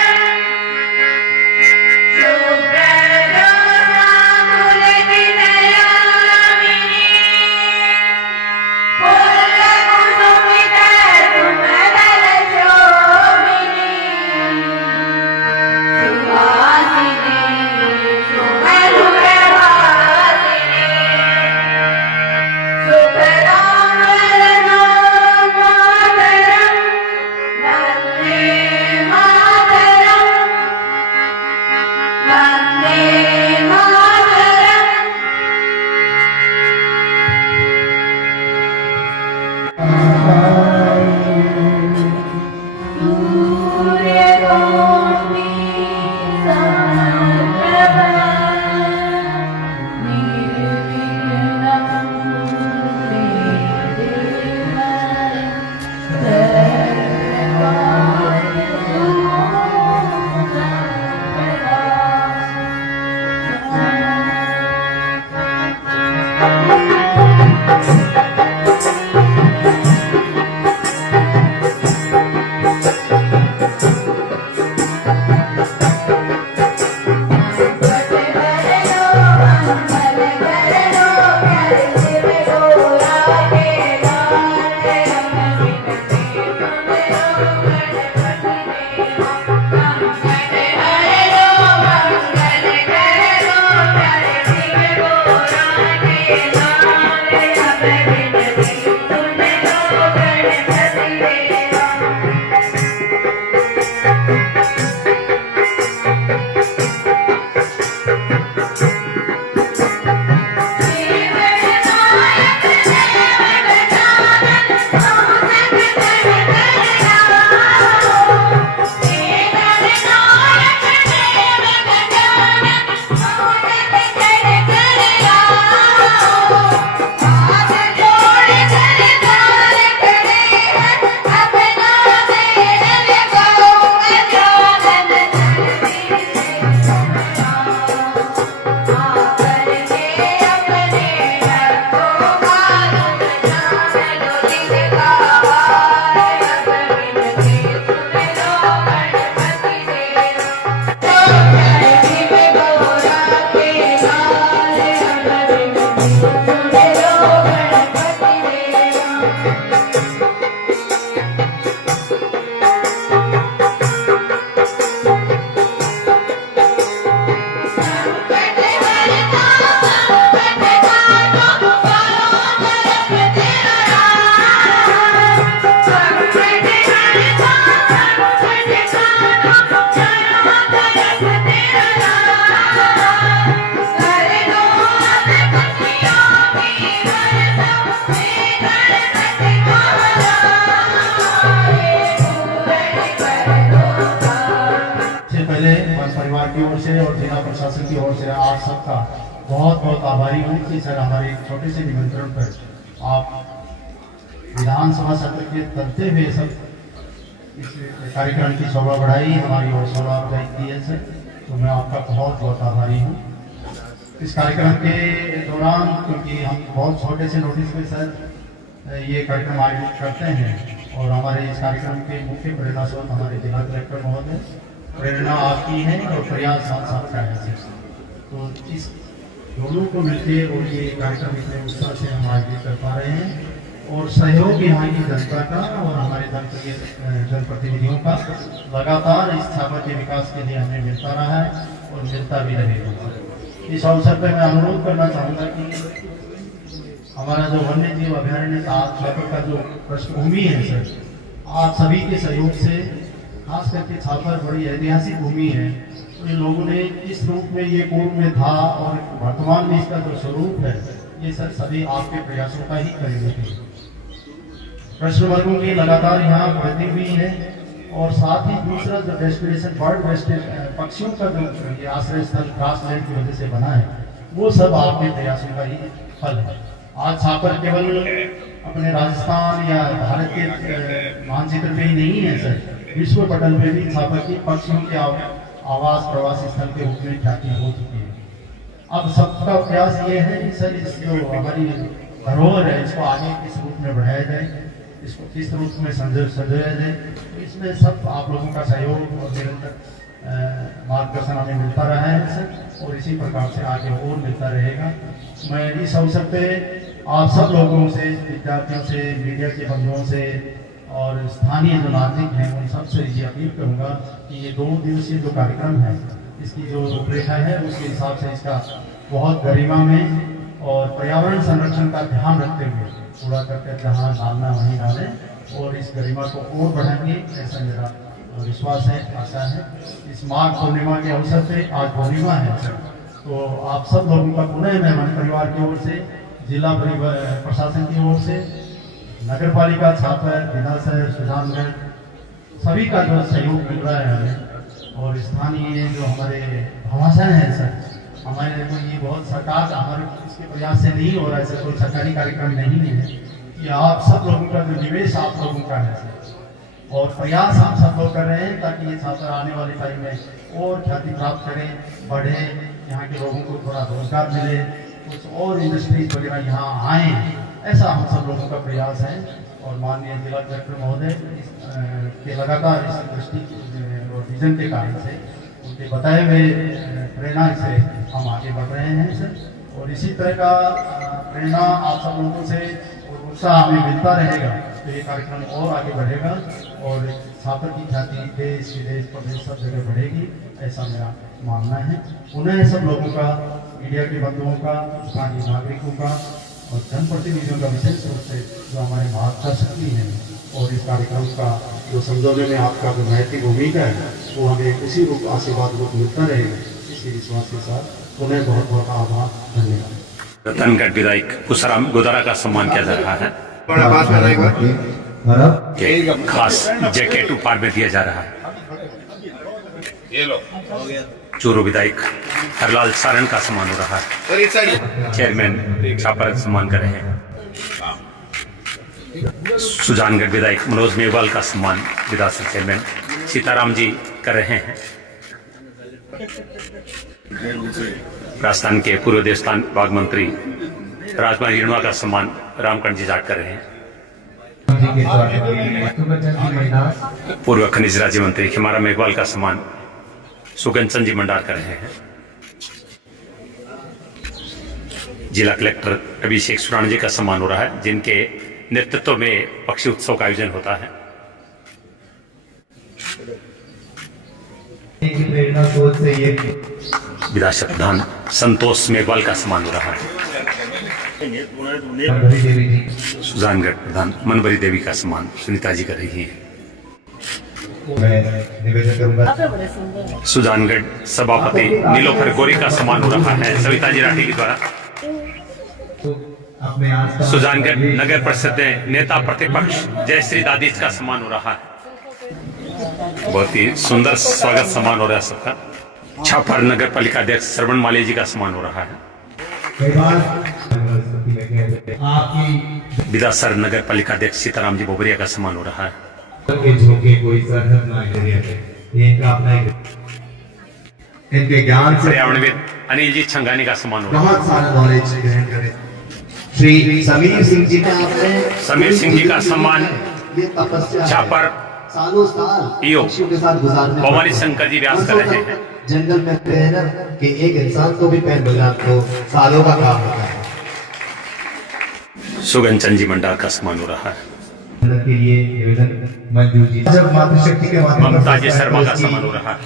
परिवार की ओर से और जिला प्रशासन की ओर से आप सबका बहुत बहुत आभारी हूँ कि सर हमारे एक छोटे से निमंत्रण पर आप विधानसभा सत्र के चलते हुए सब इस कार्यक्रम की शोभा बढ़ाई, हमारी और शोभा बढ़ाई की है सर, तो मैं आपका बहुत बहुत आभारी हूँ। इस कार्यक्रम के दौरान क्योंकि हम बहुत छोटे से नोटिस में सर ये कार्यक्रम आयोजित करते हैं और हमारे इस कार्यक्रम के मुख्य प्रेरणा स्रोत हमारे जिला कलेक्टर महोदय, प्रेरणा आपकी है और प्रयास हम सबका है सर। तो इस दोनों को मिलकर और ये कार्यक्रम इतने उत्साह से हम आयोजित कर पा रहे हैं और सहयोग यहाँ की जनता का और हमारे जनप्रतिनिधियों का लगातार इस छापर के विकास के लिए हमें मिलता रहा है और मिलता भी रहेगा। इस अवसर पर मैं अनुरोध करना चाहूँगा कि हमारा जो वन्य जीव अभयारण्य छापर का जो पृष्ठभूमि है सर, आप सभी के सहयोग से खास करके छापर बड़ी ऐतिहासिक भूमि है, तो इन लोगों ने इस रूप में ये पूर्व में था और वर्तमान में इसका जो स्वरूप है ये सर सभी आपके प्रयासों का ही परिणति है। प्रश्न वर्गों की लगातार यहाँ बढ़ती हुई है और साथ ही दूसरा जो डेस्टिनेशन बर्ड वेस्टेज पक्षियों का जो ये आश्रय स्थल ग्रासलैंड की वजह से बना है वो सब आपके प्रयासों का ही फल है। आज छापर केवल अपने राजस्थान या भारत के मानचित्र में ही नहीं है सर, विश्व पटल में भी छापर की पक्षियों के आवास प्रवासी स्थल के रूप में ख्याति हो चुकी है। अब सबका प्रयास ये है कि सर इस जो हमारी धरोहर है इसको आगे किस रूप में बढ़ाया जाए, इसको किस रूप में सजाया जाए, तो इसमें सब आप लोगों का सहयोग और निरंतर मार्गदर्शन हमें मिलता रहा है सर और इसी प्रकार से आगे और मिलता रहेगा। मैं इस अवसर पे आप सब लोगों से, विद्यार्थियों से, मीडिया के बंधुओं से और स्थानीय जो नागरिक हैं उन सबसे ये अपील करूँगा कि ये 2 दिवसीय जो कार्यक्रम है इसकी जो रूपरेखा है उसके हिसाब से इसका बहुत गरिमा में और पर्यावरण संरक्षण का ध्यान रखते हुए कूड़ा करकट जहाँ डालना वहीं डालें और इस गरिमा को और बढ़ाएंगे, ऐसा मेरा विश्वास है, आशा है। इस माघ पूर्णिमा के अवसर पे आज पूर्णिमा है सर, तो आप सब लोगों का पुनः मैं मन परिवार की ओर से, जिला प्रशासन की ओर से, नगर पालिका छापर, दिनासर, सुजानगढ़ सभी का जो सहयोग मिल रहा है हमें और स्थानीय जो हमारे भाषण है सर, हमारे को ये बहुत सरकार हमारे इसके प्रयास से नहीं हो रहा है सर, कोई सरकारी कार्यक्रम नहीं है, ये आप सब लोगों का जो निवेश आप लोगों का है सर और प्रयास हम सब लोग कर रहे हैं ताकि ये छात्र आने वाले टाइम में और ख्याति प्राप्त करें, बढ़े, यहाँ के लोगों को थोड़ा रोजगार मिले, कुछ और इंडस्ट्रीज वगैरह यहाँ आए, ऐसा हम सब लोगों का प्रयास है। और माननीय जिला कलेक्टर महोदय के लगातार इस दृष्टि और विजन के कारण से उनके बताए हुए प्रेरणा से हम आगे बढ़ रहे हैं सर और इसी तरह का प्रेरणा आप सब लोगों से और उत्साह हमें मिलता रहेगा तो ये कार्यक्रम और आगे बढ़ेगा और छात्र की ख्याति देश विदेश प्रदेश सब जगह बढ़ेगी, ऐसा मेरा मानना है। उन्हें सब लोगों का, मीडिया के बंधुओं का, स्थानीय नागरिकों का और जनप्रतिनिधियों का विशेष रूप से जो हमारे मार्गदर्शक भी हैं और इस कार्यक्रम का जो समझौते में आपका जो नैतिक भूमिका है वो हमें उसी रूप आशीर्वाद रूप मिलता रहेगा, इसी विश्वास के साथ उन्हें बहुत बहुत आभार, धन्यवाद। रतनगढ़ विधायक पुष्पराम गोदारा का सम्मान किया जा रहा है, खास जैकेट उपहार में दिया जा रहा है। चूरू विधायक हरलाल सारण का सम्मान हो रहा है, चेयरमैन छापर सम्मान कर रहे हैं। सुजानगढ़ विधायक मनोज मेघवाल का सम्मान विधानसभा चेयरमैन सीताराम जी कर रहे हैं। राजस्थान के पूर्व देवस्थान विभाग मंत्री राजकुमार हिरणवा का सम्मान रामकरण जी जाट कर रहे हैं। पूर्व खनिज राज्य मंत्री खिमारा मेघवाल का सम्मान सुगन चंद जी मंडार कर रहे हैं। जिला कलेक्टर अभिषेक सुराण जी का सम्मान हो रहा है, जिनके नेतृत्व में पक्षी उत्सव का आयोजन होता है। विधायक प्रधान संतोष मेघवाल का सम्मान हो रहा है। सुजानगढ़ प्रधान मनबरी देवी का सम्मान सुनीता जी कर रही है। सुजानगढ़ सभापति नीलोफर गोरी का सम्मान हो रहा है सविता जी राठी के द्वारा। सुजानगढ़ नगर परिषद नेता प्रतिपक्ष जयश्री दादीज का सम्मान हो रहा है। बहुत ही सुंदर स्वागत सम्मान हो रहा है सबका। छापर नगर पालिका अध्यक्ष श्रवण माले जी का सम्मान हो रहा है। कई बार आपकी विदासर नगर पालिका अध्यक्ष सीताराम जी बोबरिया का सम्मान हो रहा है। के झोंके कोई सरहद ना गिरे, ये इनका अपना इनके ज्ञान से पर्यावरणविद अनिल जी छंगानी का सम्मान हो रहा है। बहुत सारा नॉलेज ग्रहण करें। श्री समीर सिंह जी का समीर सिंह जी का सम्मान ये तपस्या छापर सालों साल ईओ पक्षियों के साथ गुजारने भवानी शंकर जी व्यास कर रहे हैं। जंगल में रहना कि एक इंसान को भी पैर बजाना तो सालों का काम होता है। सुगन चंद जी मंडार का सम्मान हो रहा है। के लिए निवेदन मंजूर जी जब मातृशक्ति के माध्यम ममता जी शर्मा का सम्मान हो रहा है।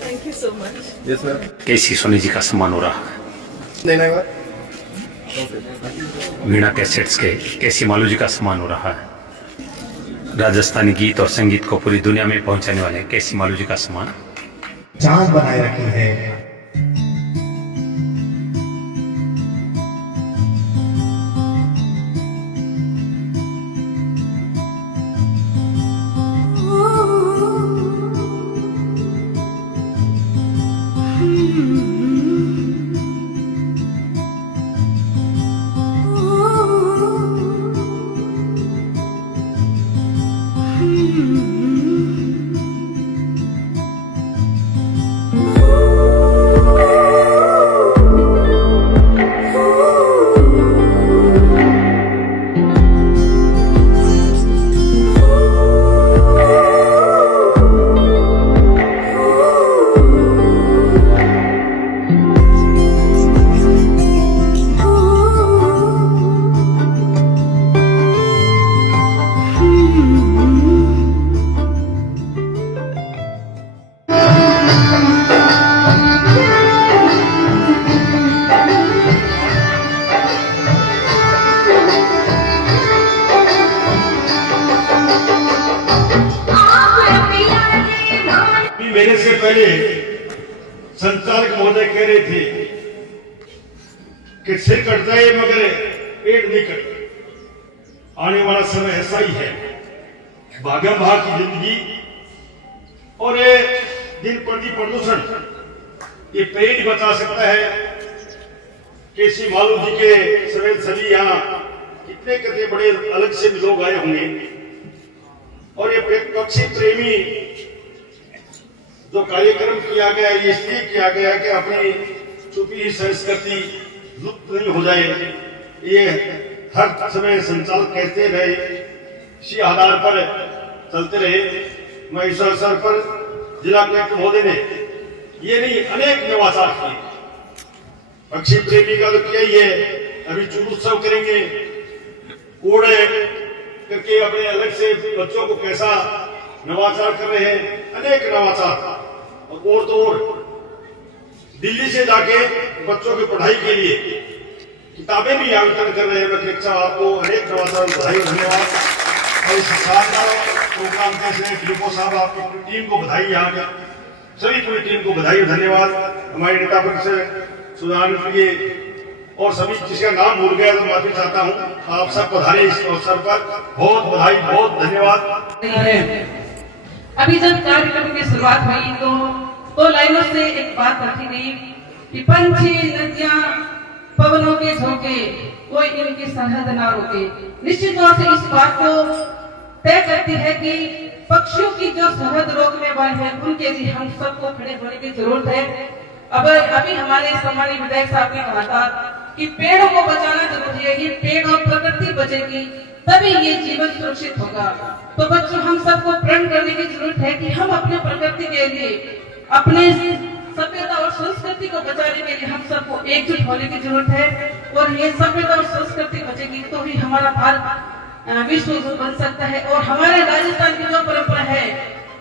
Thank you so much. KC Soni ji का सम्मान हो रहा है। वीणा कैसेट्स के केसी मालू जी का सम्मान हो रहा है। राजस्थानी गीत और संगीत को पूरी दुनिया में पहुंचाने वाले केसी मालू जी का सम्मान। चांद बनाए रखी है। मेरे से पहले संचालक महोदय कह रहे थे कि सिर कटता है मगर पेट नहीं कटता। आने वाला समय ऐसा ही है, भागम भाग की जिंदगी और ये दिन प्रति प्रदूषण ये पेट बचा सकता है। केसी मालू जी के समेत सभी यहाँ कितने कितने बड़े अलग से लोग आए होंगे और ये पक्षी प्रेमी जो कार्यक्रम किया गया ये इसलिए किया गया कि अपनी छुपी हुई संस्कृति लुप्त नहीं हो जाए। ये हर समय संचालक कहते रहे, इसी आधार पर चलते रहे। मैं इस अवसर पर जिला कलेक्टर महोदय ने ये नहीं अनेक नवाचार किए। पक्षी प्रेमी का तो किया ही है, अभी चूड़ोत्सव करेंगे, कूड़े करके अपने अलग से बच्चों को कैसा नवाचार कर रहे हैं, अनेक नवाचार। और तो और दिल्ली से जाके बच्चों की पढ़ाई के लिए किताबें भी आवंटन कर रहे हैं। मैं कलेक्टर आपको अनेक नवाचार बधाई और धन्यवाद। और इस शानदार प्रोग्राम के डिपो साहब आपकी पूरी टीम को बधाई, यहाँ की सभी पूरी टीम को बधाई और धन्यवाद। हमारे नेता परिषद सुधार प्रिय और सभी जिसका नाम भूल गया तो माफी चाहता हूँ। आप सब पधारे इस अवसर पर, बहुत बधाई, बहुत धन्यवाद। अभी जब कार्यक्रम की शुरुआत हुई तो 2 लाइनों से एक बात रखी गई कि पंछी नदियां पवनों के झोंके कोई इनकी सरहद ना रोके। निश्चित तौर से इस बात को तय करती है कि पक्षियों की जो सरहद रोकने वाले हैं उनके लिए हम सबको खड़े होने की जरूरत है। अब अभी हमारे सम्मानित विधायक साहब ने कहा था कि पेड़ों को बचाना जरूरी है। ये पेड़ और प्रकृति बचेगी तभी ये जीवन सुरक्षित होगा। तो बच्चों हम सबको प्रण करने की जरूरत है कि हम अपने प्रकृति के लिए, अपने सभ्यता और संस्कृति को बचाने के लिए हम सबको एकजुट होने की जरूरत है। और ये सभ्यता और संस्कृति बचेगी तो ही हमारा भारत विश्व गुरु बन सकता है। और हमारे राजस्थान की जो परंपरा है,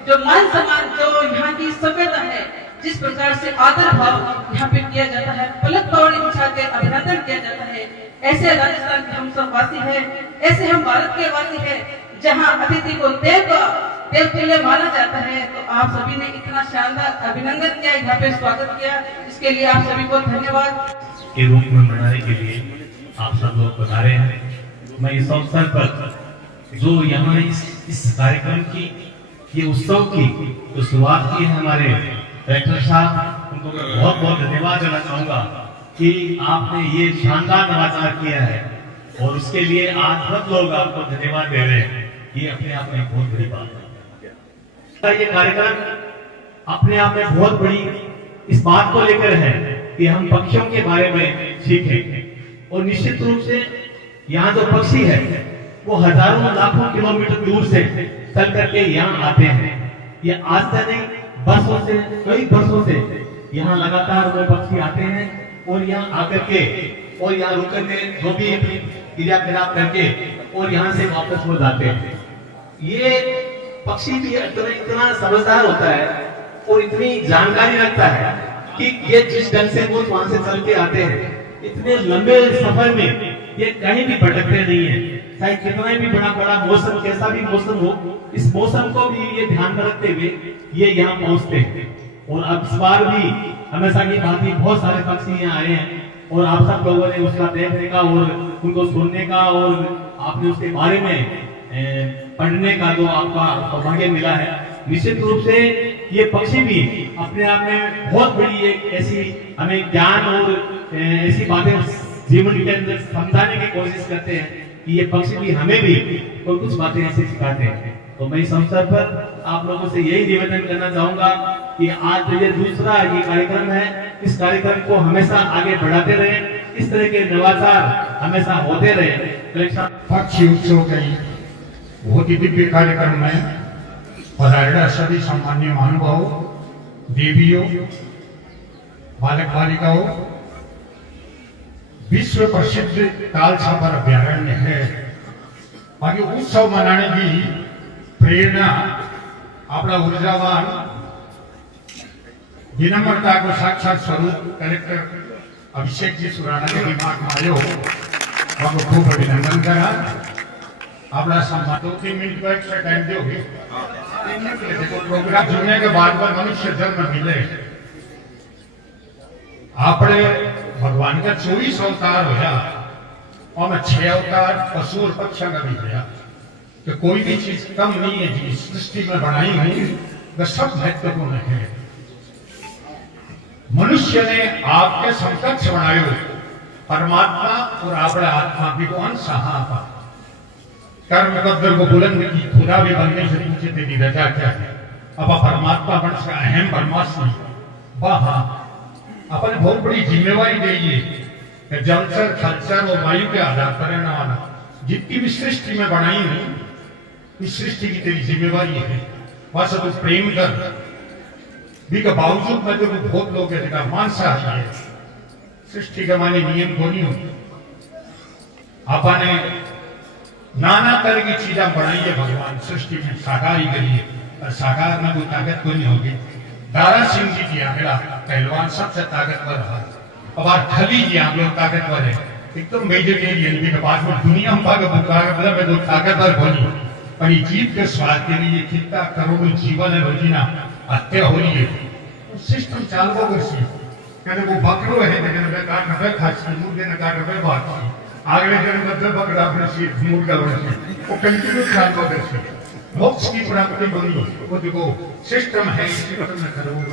जो मान सम्मान, जो यहाँ की सभ्यता है, जिस प्रकार से आदर भाव यहाँ पे किया जाता है, पलक पौड़ी बिछा के अभिनंदन किया जाता है, ऐसे राजस्थान के हम सब वासी हैं, ऐसे हम भारत के वासी हैं जहाँ अतिथि को देव तुल्य माना जाता है। तो आप सभी ने इतना शानदार अभिनंदन किया, यहाँ पे स्वागत किया, इसके लिए आप सभी को धन्यवाद। के रूप में मनाने के लिए आप सब लोग पधारे हैं। मैं इस अवसर पर जो यहाँ इस कार्यक्रम की ये उत्सव की जो शुरुआत की है हमारे डायरेक्टर साहब, उनको मैं बहुत बहुत धन्यवाद देना चाहूंगा कि आपने ये शानदार नवाचार किया है और उसके लिए आज सब लोग आपको धन्यवाद दे रहे हैं। ये अपने आप में बहुत बड़ी बात है। ये कार्यक्रम अपने आप में बहुत बड़ी इस बात को लेकर है कि हम पक्षियों के बारे में सीखें और निश्चित रूप से यहाँ जो पक्षी है वो हजारों लाखों किलोमीटर दूर से चल करके यहाँ आते हैं। ये आज से नहीं, बरसों से, कई वर्षों से यहाँ लगातार वो पक्षी आते हैं और यहाँ आकर के और यहाँ रुक करके जो भी क्रियाकलाप करके और यहाँ से वापस हो जाते हैं। ये पक्षी भी इतना समझदार होता है और इतनी जानकारी रखता है कि ये जिस ढंग से वो वहां से चल के आते हैं, इतने लंबे सफर में ये कहीं भी भटकते नहीं है। चाहे कितना भी बड़ा मौसम, कैसा भी मौसम हो, इस मौसम को भी ये ध्यान में रखते हुए ये यहाँ पहुंचते हैं। और अब इस बार भी हमेशा की बात ही बहुत सारे पक्षी यहाँ आए हैं और आप सब लोगों ने उसका देखने का और उनको सुनने का और आपने उसके बारे में पढ़ने का जो आपका सौभाग्य मिला है। निश्चित रूप से ये पक्षी भी अपने आप में बहुत बड़ी एक ऐसी हमें ज्ञान और ऐसी बातें जीवन के अंदर समझाने की कोशिश करते हैं कि ये पक्षी भी हमें भी कोई कुछ बातें ऐसी सिखाते हैं। तो मैं इस अवसर पर आप लोगों से यही निवेदन करना चाहूंगा कि आज ये दूसरा ये कार्यक्रम है, इस कार्यक्रम को हमेशा आगे बढ़ाते रहे, इस तरह के नवाचार हमेशा होते रहे। पक्षी उत्सव के बहुत ही दिव्य कार्यक्रम में पधारेला सभी सम्मान्य महानुभावों, देवियों, बालक बालिकाओं, विश्व प्रसिद्ध ताल छापर अभ्यारण्य है। बाकी उत्सव मनाने की प्रेरणा अपना ऊर्जावान विनम्रता को साक्षात स्वरूप कलेक्टर अभिषेक जी सुराना के दिमाग में आयो, खूब अभिनंदन करा। अपना सम्मान 2-3 मिनट का एक्स्ट्रा टाइम दोगे। देखो प्रोग्राम सुनने के बाद में मनुष्य जन्म मिले, आपने भगवान का 24 अवतार होया और मैं 6 अवतार पशु और पक्षी का भी होया। तो कोई भी चीज कम नहीं है जी, सृष्टि में बनाई हुई वह सब महत्वपूर्ण है। मनुष्य ने आपके समकक्ष बनायो परमात्मा और आपने आत्मा भी को अंश आपा कर्म कदर को बुलंद की, खुदा भी बनने से पूछे तेरी रजा क्या है। अब परमात्मा बन सका अहम ब्रह्मास्मि वाह, अपन बहुत बड़ी जिम्मेवारी देइए कि जलचर थलचर और वायु के आधार पर रहने वाला जितनी भी सृष्टि में बनाई हुई, इस सृष्टि की तेरी जिम्मेवारी है। वह सब प्रेम कर भी के बावजूद में तो बहुत लोग है मांसाहारी है। सृष्टि के माने नियम को नहीं होती। आपने नाना तरह की चीजें बनाई है भगवान सृष्टि में, साकार ही करिए और साकार में कोई ताकत कोई नहीं होगी। दारा सिंह जी की आंकड़ा पहलवान सबसे ताकतवर है, अब आज खली जी आप लोग ताकतवर है, एकदम वेजिटेरियन भी के पास में दुनिया में मतलब तो ताकतवर बनी और ये जीव के स्वाद के लिए कितना करोड़ों जीवन है रोजीना हत्या हो रही है। सिस्टम चालू कर सी कहते वो बकरो है लेकिन काट रहे खासी मुर्गे ने काट रहे बाकी आगे जन मतलब बकरा अपने सीट मुर्गा बने वो कंटिन्यू चालू कर सी मोक्ष की प्राप्ति बनी। वो देखो सिस्टम है, सिस्टम में करोड़ों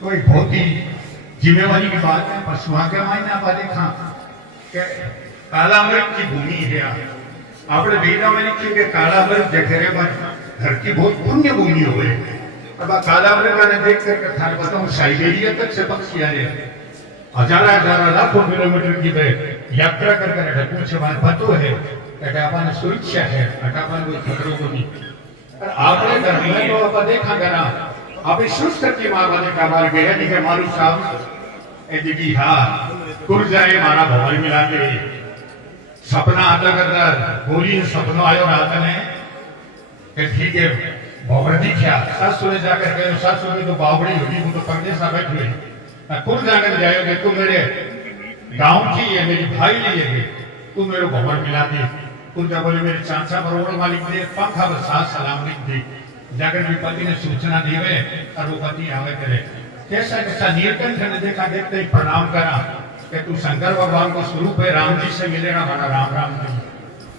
तो एक बहुत ही जिम्मेवारी की बात है। पशुआ के मायने आप देखा कालामृत की भूमि है। आपने वेदा में लिखी कि कालामृत जठरे में धरती बहुत पुण्य भूमि हो गई। अब कालामृत मैंने देख कर कथा बताऊं, साइबेरिया तक से पक्षी आ रहे हजार लाखों किलोमीटर की यात्रा कर कर पूछे पतो है अपन सुरक्षा है, अपन कोई खतरों को नहीं। आपने घर में तो आप देखा करा आप संस्कृति मारवाने का मार गया नहीं मारू साहब जी हाँ कुर जाए मारा भवन मिला के सपना आता करता गोली सपनों आयो रात ने ठीक है भवन दिखा सासुरे जाकर के सासुरे तो बावड़ी होगी वो तो परदेश बैठ हुए कुर जाकर जाओगे तुम मेरे गांव की है, मेरी भाई नहीं है, तुम मेरे भवन मिला दे। तुम जब बोले मेरे चाचा बरोड़ मालिक दे पंखा पर साथ सलाम लिख दे जाकर मेरे पति ने सूचना दी है और वो पति आवे करे कैसा कैसा नीलकंठ ने देखा देखते ही प्रणाम करा कि तू शंकर भगवान का स्वरूप है, राम जी से मिलेगा माना राम राम नहीं।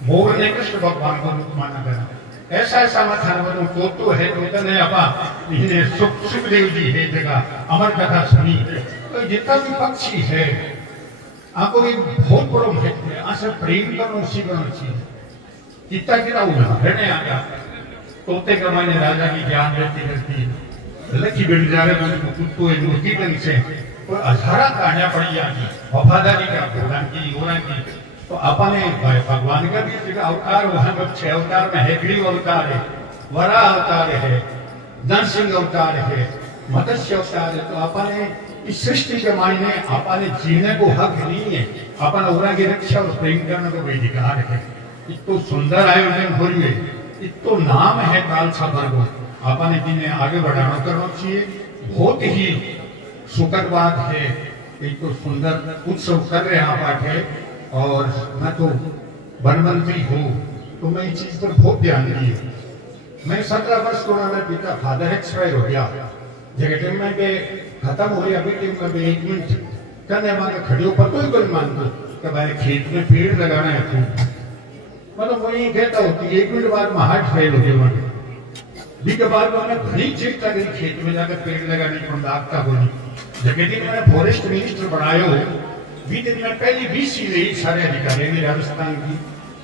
मोर ने कृष्ण भगवान को रूप माना करा ऐसा ऐसा मत तो है तो नहीं आपा इन्हें सुखदेव जी है जगह अमर कथा सुनी। तो जितना भी पक्षी है आपको एक बहुत बड़ा महत्व है। आशा प्रेम करना सीखना चाहिए। कितना कितना उदाहरण है आया तोते का मैंने राजा की ज्ञान रहती रहती लकी बेट जा रहे कुत्तो मूर्ति ढंग से कोई अधारा कहानियां पड़ी जाती वफादारी का भगवान की ओरा की। तो अपने भगवान का भी अवतार वहां 6 अवतार में है। ग्रीव अवतार है, वरा अवतार है, नरसिंह अवतार है, मत्स्य अवतार है। तो अपने इस सृष्टि के मायने अपने जीने को हक नहीं है। अपन ओरा की रक्षा और प्रेम करने को भी अधिकार है। इतो सुंदर आयोजन हो रही है, इतो नाम है खालसा वर्ग। अपने जिन्हें आगे बढ़ाना करना चाहिए। बहुत ही सुखद बात है। एक तो सुंदर उत्सव कर रहे हैं आप है। और मैं तो वन मंत्री हूँ तो मैं इस चीज पर बहुत ध्यान दिए। मैं 17 वर्ष को मेरा पिता फादर एक्सपायर हो गया। जगह में भी खत्म हो गया। अभी टीम में भी 1 मिनट कहने मांगे खड़ी हो पर कोई मानता कि भाई खेत में पेड़ लगाना है। मतलब वही कहता हूँ कि 1 मिनट बाद में हार्ट फेल हो गया। भी के बाद मैंने घनी चिंता करी खेत में जाकर पेड़ लगाने को दागता बोली। जगह दिन मैंने फॉरेस्ट मिनिस्टर बनाया भी दिन में पहली 20 चीजें सारे अधिकारी ने राजस्थान की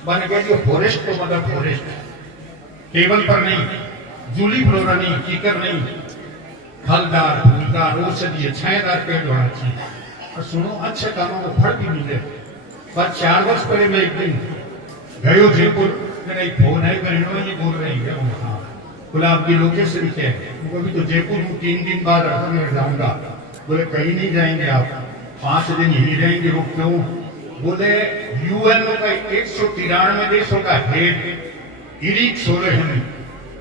बन गए। फॉरेस्ट तो मतलब फॉरेस्ट टेबल पर नहीं, जूली फ्लोरा नहीं, कीकर नहीं, फलदार फूलदार औषधीय छायादार पेड़ होना चाहिए। और सुनो अच्छे कामों को फल भी मिले। पर 4 वर्ष पहले मैं एक दिन गयो जयपुर, मेरा एक फोन है ये बोल रही है हाँ गुलाब की लोकेशन क्या है। भी तो जयपुर में 3 दिन बाद मैं जाऊंगा। बोले कहीं नहीं जाएंगे आप, 5 दिन यही रहेंगे। रुक क्यों? बोले यूएन का 193 देशों का हेड इरिक सोलेन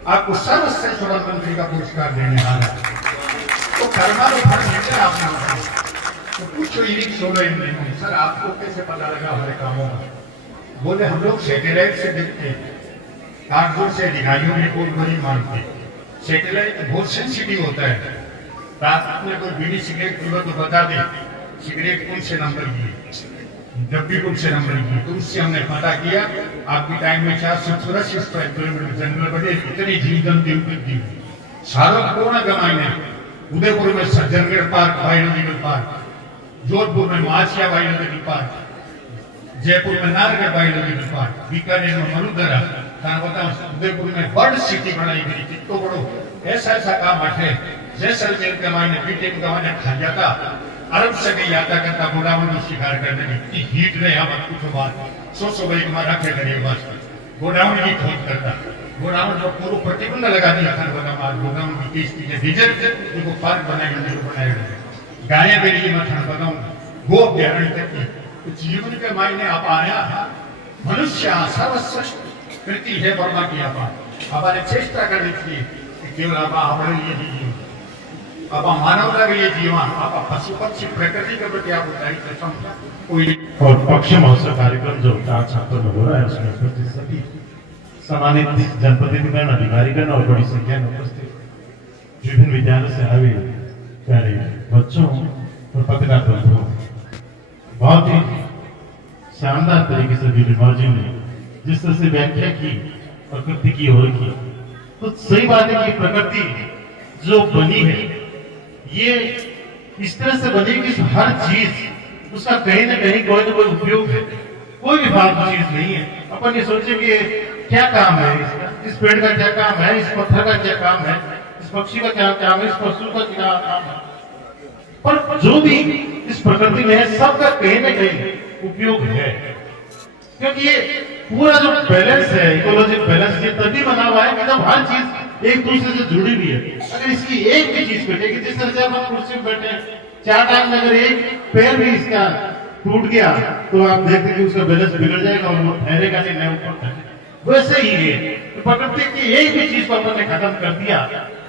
आपको सर्वश्रेष्ठ प्रधानमंत्री का पुरस्कार देने वाला है। तो कर्मा में फर्क मिलता है आपको। तो पूछो इरिक सोलेन ने सर आपको कैसे पता लगा हमारे कामों का? बोले हम लोग सैटेलाइट से देखते हैं, कागजों से अधिकारियों ने कोई नहीं मानते। सैटेलाइट बहुत सेंसिटिव होता है। रात में कोई बीड़ी सिगरेट पीवा तो बता दे सिगरेट कौन से नंबर की, डब्बी कौन से नंबर की। तो उससे हमने पता किया आपकी टाइम में 484 किलोमीटर जंगल बड़े इतनी जीवन दी सारा कोरोना गमाने। उदयपुर में Sajjangarh park biological park, Jodhpur में माचिया बायोलॉजिकल पार्क, जयपुर में नारगढ़ बायोलॉजिकल पार्क, बीकानेर में मरुदरा, उदयपुर में बर्ड सिटी बनाई गई। तो बड़ो ऐसा ऐसा काम है। जैसलमेर के मायने बीटेक का मायने खा जाता अरब से गई यात्रा करता गोडाउन को शिकार करने की हीट रहे हम कुछ बात 100 भाई हमारा रखे करिए बस गोडाउन की खोज करता। गोडाउन जो पूरा प्रतिबंध लगा दिया था गोडाउन की केस की रिजर्व को पार्क बनाए गाय बेली में था बताऊं गो अभ्यारण्य तक की जीवन के मायने आप आया मनुष्य सर्वश्रेष्ठ कृति है वर्मा की आप हमारे चेष्टा करनी चाहिए केवल आप हमारे लिए जीवन अब मानवता के लिए जीवन आप पशु पक्षी प्रकृति के प्रति आप कोई। और पक्षी महोत्सव कार्यक्रम जो छात्र में हो रहा है उसमें उपस्थित सभी सम्मानित जनप्रतिनिधिगण अधिकारीगण और बड़ी संख्या में उपस्थित विभिन्न विद्यालयों से आए प्यारे बच्चों और पत्रकार बंधुओं, बहुत ही शानदार तरीके से वीरमाजी ने जिस तरह से व्याख्या की प्रकृति की ओर की, तो सही बात है कि प्रकृति जो बनी है ये इस तरह से बनी कि हर चीज उसका कहीं ना कहीं कोई ना कोई उपयोग है। कोई भी फालतू चीज नहीं है। अपन ये सोचे कि क्या काम है इसका, इस पेड़ का क्या काम है, इस पत्थर का क्या काम है, इस पक्षी का क्या काम है, इस पशु का क्या काम है। पर जो भी इस प्रकृति में है सबका कहीं ना कहीं उपयोग है। क्योंकि ये पूरा जो बैलेंस है इकोलॉजिकल बैलेंस ये तभी बना हुआ है कि जब हर चीज एक दूसरे से जुड़ी हुई है। अगर इसकी एक भी चीज बैठेगी जिस तरह से आप कुर्सी में बैठे 4 टांग में अगर एक पैर भी इसका टूट गया तो आप देखते कि उसका बैलेंस बिगड़ जाएगा और वो ठहरेगा नहीं, नए ऊपर। वैसे ही है तो प्रकृति की एक भी चीज को अपन ने खत्म कर दिया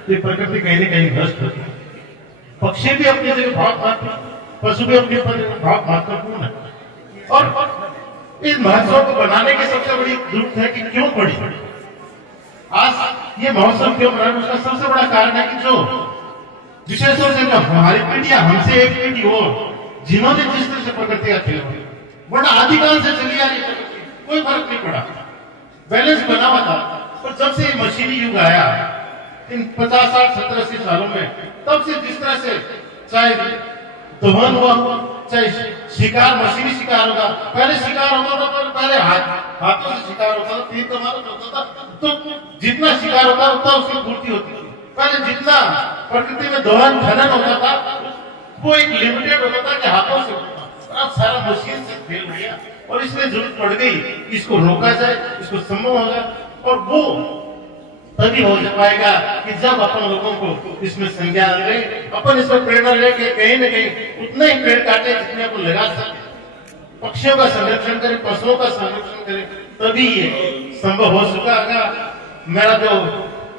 तो प्रकृति कहीं ना कहीं नष्ट होती है। पक्षी भी अपनी जगह बहुत महत्वपूर्ण, पशु भी अपनी बहुत महत्वपूर्ण है। और इस महोत्सव को बनाने की सबसे बड़ी जरूरत है कि क्यों पड़ी आज ये महोत्सव क्यों बना, उसका सबसे बड़ा कारण है कि जो विशेष तौर से हमारी पीढ़ियां हमसे एक पीढ़ी और जिन्होंने जिस तरह से प्रकृति का खेल बड़ा आदिकाल से चली आ रही कोई फर्क नहीं पड़ा, बैलेंस बना हुआ था। और जब से मशीनी युग आया इन 50, 60, 70, 80 सालों में, तब से जिस तरह से चाहे दोहन हुआ, चाहे शिकार, मशीनी शिकार होगा, पहले शिकार होता था, पहले हाथों से शिकार होता था, तीर कमाल होता था, तो जितना शिकार होता उतना उसकी पूर्ति होती थी। पहले जितना प्रकृति में दोहन खनन होता था वो एक लिमिटेड होता था कि हाथों से होता था। अब सारा मशीन से फेल हो गया और इसलिए जरूरत पड़ गई इसको रोका जाए, इसको संभव होगा। और वो तभी हो पाएगा कि जब अपन लोगों को इसमें संज्ञान ले, अपन इसमें प्रेरणा ले कि कहीं न कहीं उतना ही पेड़ काटे जितने अपन लगा सके, पक्षियों का संरक्षण करें, पशुओं का संरक्षण करें, तभी ये संभव हो सका। मेरा जो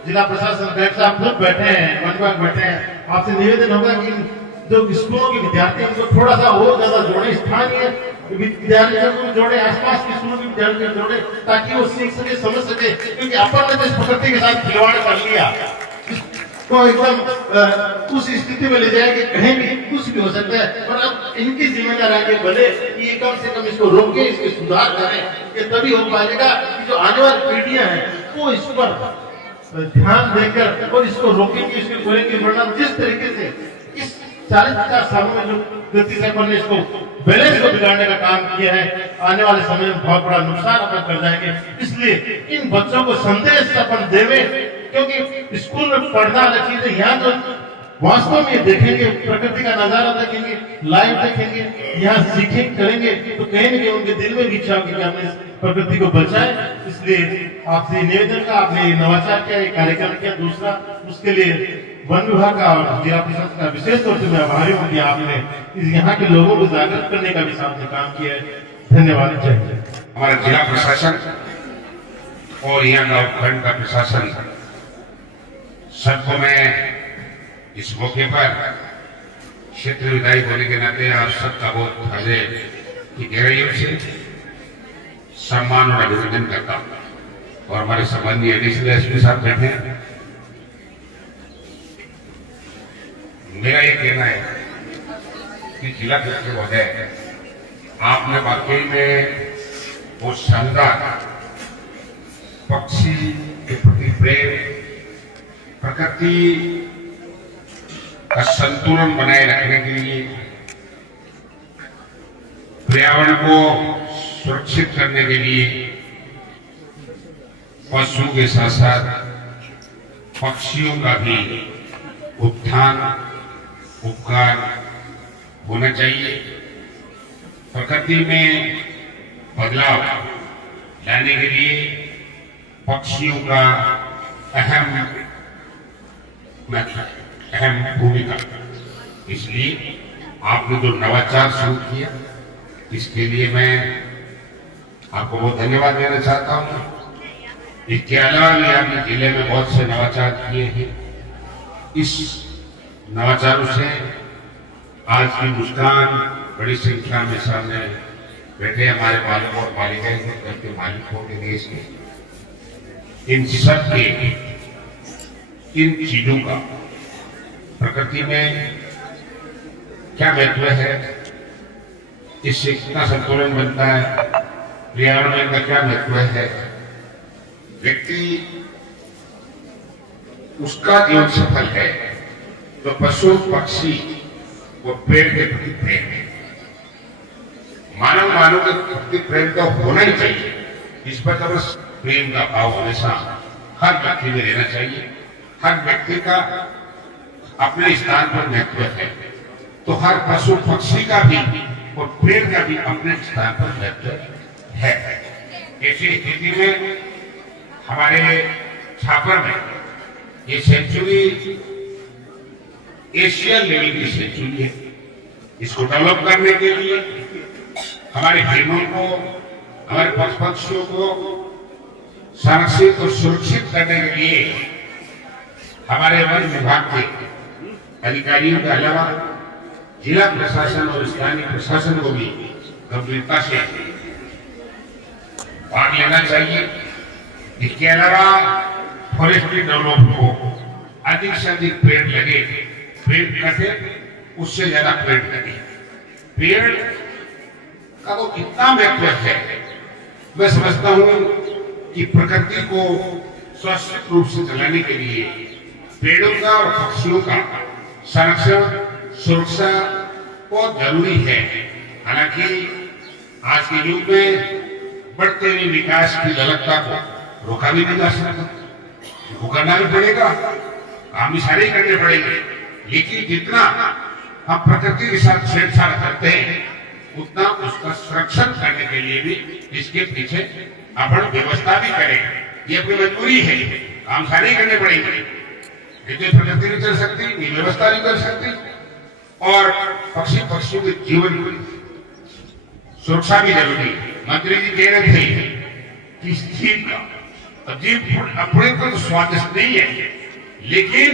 जिला प्रशासन अध्यक्ष साहब खुद बैठे हैं, मंडवा बैठे हैं, आपसे निवेदन होगा कि जो स्कूलों के विद्यार्थी उनको थोड़ा सा और ज्यादा जोड़े, स्थानीय विद्यालयों को जोड़े, आसपास के स्कूलों के विद्यार्थियों को जोड़े, ताकि वो सीख सके, समझ सके। क्योंकि अपन ने इस प्रकृति के साथ खिलवाड़ कर लिया, इसको एकदम उस स्थिति में ले जाए कि कहीं भी कुछ भी हो सकता है। और अब इनकी जिम्मेदारी आगे बने कि ये कम से कम इसको रोके, इसके सुधार करें, ये तभी हो पाएगा कि जो आने वाली पीढ़ियां हैं वो इस पर ध्यान देकर और इसको रोकेंगे, इसके करेंगे। वरना जिस तरीके से इस 40-50 सालों में जो गति से अपन ने इसको बैलेंस को बिगाड़ने का काम किया है, आने वाले समय में बहुत बड़ा नुकसान अपन कर जाएंगे। इसलिए इन बच्चों को संदेश अपन देवे, क्योंकि स्कूल में पढ़ना अलग चीज है, यहाँ तो वास्तव में देखेंगे, प्रकृति का नजारा देखेंगे, लाइव देखेंगे, यहाँ सीखेंगे, करेंगे, तो कहीं न कहीं उनके दिल में भी इच्छा होगी कि हमने प्रकृति को बचाए। इसलिए आपसे निवेदन का, आपने नवाचार किया, एक कार्यक्रम किया। दूसरा, उसके लिए वन विभाग का और जिला प्रशासन का विशेष तौर से मैं आभारी हूँ कि आपने यहाँ के लोगों को जागृत करने का भी सामने काम किया है। धन्यवाद। जय हिंद। हमारा जिला प्रशासन और यहाँ का उपखंड का प्रशासन, सबको मैं इस मौके पर क्षेत्र विधायक होने के नाते आप सबका बहुत हृदय की गहराइयों से सम्मान और अभिनंदन करता हूँ। और हमारे संबंधी एडिशनल एसपी साहब बैठे हैं। मेरा ये कहना है कि जिला कलेक्टर महोदय, आपने वाकई में वो शानदार पक्षी के प्रति प्रेम, प्रकृति का संतुलन बनाए रखने के लिए, पर्यावरण को सुरक्षित करने के लिए पशु के साथ साथ पक्षियों का भी उत्थान, उपकार होना चाहिए। प्रकृति में बदलाव लाने के लिए पक्षियों का अहम भूमिका। इसलिए आपने जो नवाचार शुरू किया, इसके लिए मैं आपको बहुत धन्यवाद देना चाहता हूँ। इसके अलावा भी आपने जिले में बहुत से नवाचार किए हैं। इस नवाचारों से आज की मुस्कान बड़ी संख्या में सामने बैठे हमारे बालक और बालिकाएं, घर के मालिक होंगे देश के, इन सब के इन चीजों का प्रकृति में क्या महत्व है, इससे कितना संतुलन बनता है, पर्यावरण का क्या महत्व है, व्यक्ति उसका जीवन सफल है तो पशु पक्षी वो पेड़ के प्रति प्रेम है। मानव के प्रति प्रेम तो होना ही चाहिए। इस पर तो बस प्रेम का भाव हमेशा हर व्यक्ति में रहना चाहिए। हर व्यक्ति का अपने स्थान पर महत्व है, तो हर पशु पक्षी का भी और पेड़ का भी अपने स्थान पर महत्व है। ऐसी स्थिति में हमारे छापर में ये सेंचुरी एशिया लेवल की सेंचुरी है। इसको डेवलप करने के लिए हमारे हिरणों को, हमारे पशु पक्षियों को संरक्षित और सुरक्षित करने के लिए हमारे वन विभाग के अधिकारियों के अलावा जिला प्रशासन और स्थानीय प्रशासन को भी गंभीरता से भाग लेना चाहिए। इसके अलावा फॉरेस्ट्री डेवलपमेंट को अधिक से अधिक पेड़ लगे, पेड़ कटे उससे ज्यादा पेड़ लगे। पेड़ का तो कितना महत्व है, मैं समझता हूं कि प्रकृति को सुरक्षित रूप से चलाने के लिए पेड़ों का और पक्षियों का संरक्षण सुरक्षा बहुत जरूरी है। हालांकि आज के युग में बढ़ते हुए विकास की ललकता को रोका भी नहीं जा सकता, वो करना भी पड़ेगा, काम भी सारे ही करने पड़ेंगे। लेकिन जितना हम प्रकृति के साथ छेड़छाड़ करते हैं उतना उसका संरक्षण करने के लिए भी इसके पीछे अपन व्यवस्था भी करेंगे। ये अपनी मजबूरी है, काम सारे ही करने पड़ेंगे। लेकिन प्रकृति नहीं चल सकती, ये व्यवस्था नहीं कर सकती, और पक्षियों के जीवन की सुरक्षा भी जरूरी है। मंत्री जी कह रहे थे कि जीव का जीव अपने को तो स्वादिष्ट नहीं है, लेकिन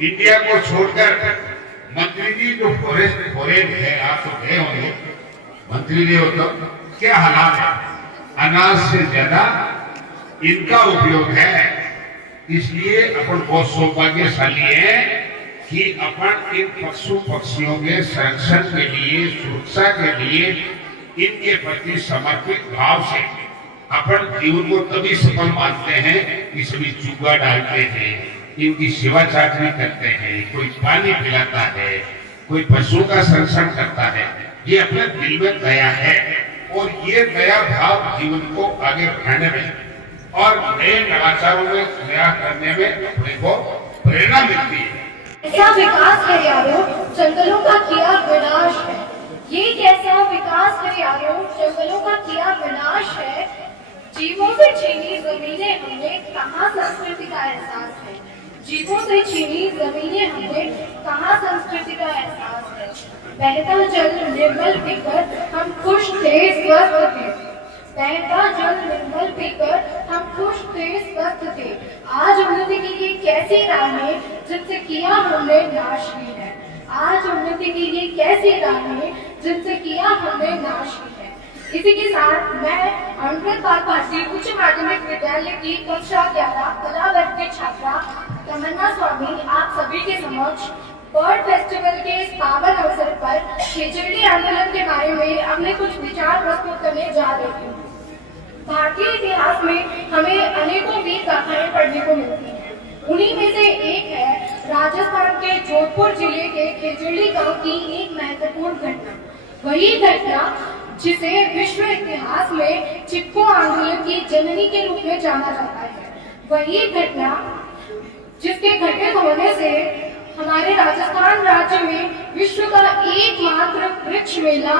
इंडिया को छोड़कर मंत्री जी जो फॉरेन है, आप तो गए होंगे मंत्री जी, हो तो क्या हालात है, अनाज से ज्यादा इनका उपयोग है। इसलिए अपन बहुत सौभाग्यशाली है कि अपन इन पक्षियों के संरक्षण के लिए, सुरक्षा के लिए इनके प्रति समर्पित भाव से अपन जीवन को तभी सफल मानते हैं कि सभी चूगा डालते हैं, इनकी सेवा चाकरी करते हैं, कोई पानी पिलाता है, कोई पशुओं का संरक्षण करता है। ये अपने दिल में दया है, और ये दया भाव जीवन को आगे बढ़ाने में और नए नवाचारों में प्रयास करने में अपने को प्रेरणा मिलती है। ऐसा विकास है यारो जंगलों का किया विनाश है, ये कैसा विकास है यारो जंगलों का किया विनाश है। जीवों से छीनी जमीनें हमने कहाँ संस्कृति का एहसास है, जीवों से छीनी जमीनें हमने कहाँ संस्कृति का एहसास है। बहता जल निर्मल पीकर हम खुश थे स्वस्थ थे, बहता जल निर्मल पीकर हम खुश थे स्वस्थ थे। आज उन्नति की ये कैसी राहें जिनसे किया हमने नाश की है, आज उन्नति की ये कैसी राहें जिनसे किया हमने नाश की है। इसी के साथ मैं अमृत बाल भारती उच्च माध्यमिक विद्यालय की कक्षा 11 कला वर्ग की छात्रा तमन्ना स्वामी आप सभी के समक्ष बर्ड फेस्टिवल के इस पावन अवसर पर खेजड़ी आंदोलन के बारे में अपने कुछ विचार प्रस्तुत करने जा रही हूँ। भारतीय इतिहास में हमें अनेकों वीर गाथाएं पढ़ने को मिलती हैं। उन्हीं में से एक है राजस्थान के जोधपुर जिले के खेजड़ी गांव की एक महत्वपूर्ण घटना, वही घटना जिसे विश्व इतिहास में चिपको आंदोलन की जननी के रूप में जाना जाता है, वही घटना जिसके घटित होने से हमारे राजस्थान राज्य में विश्व का एकमात्र वृक्ष मेला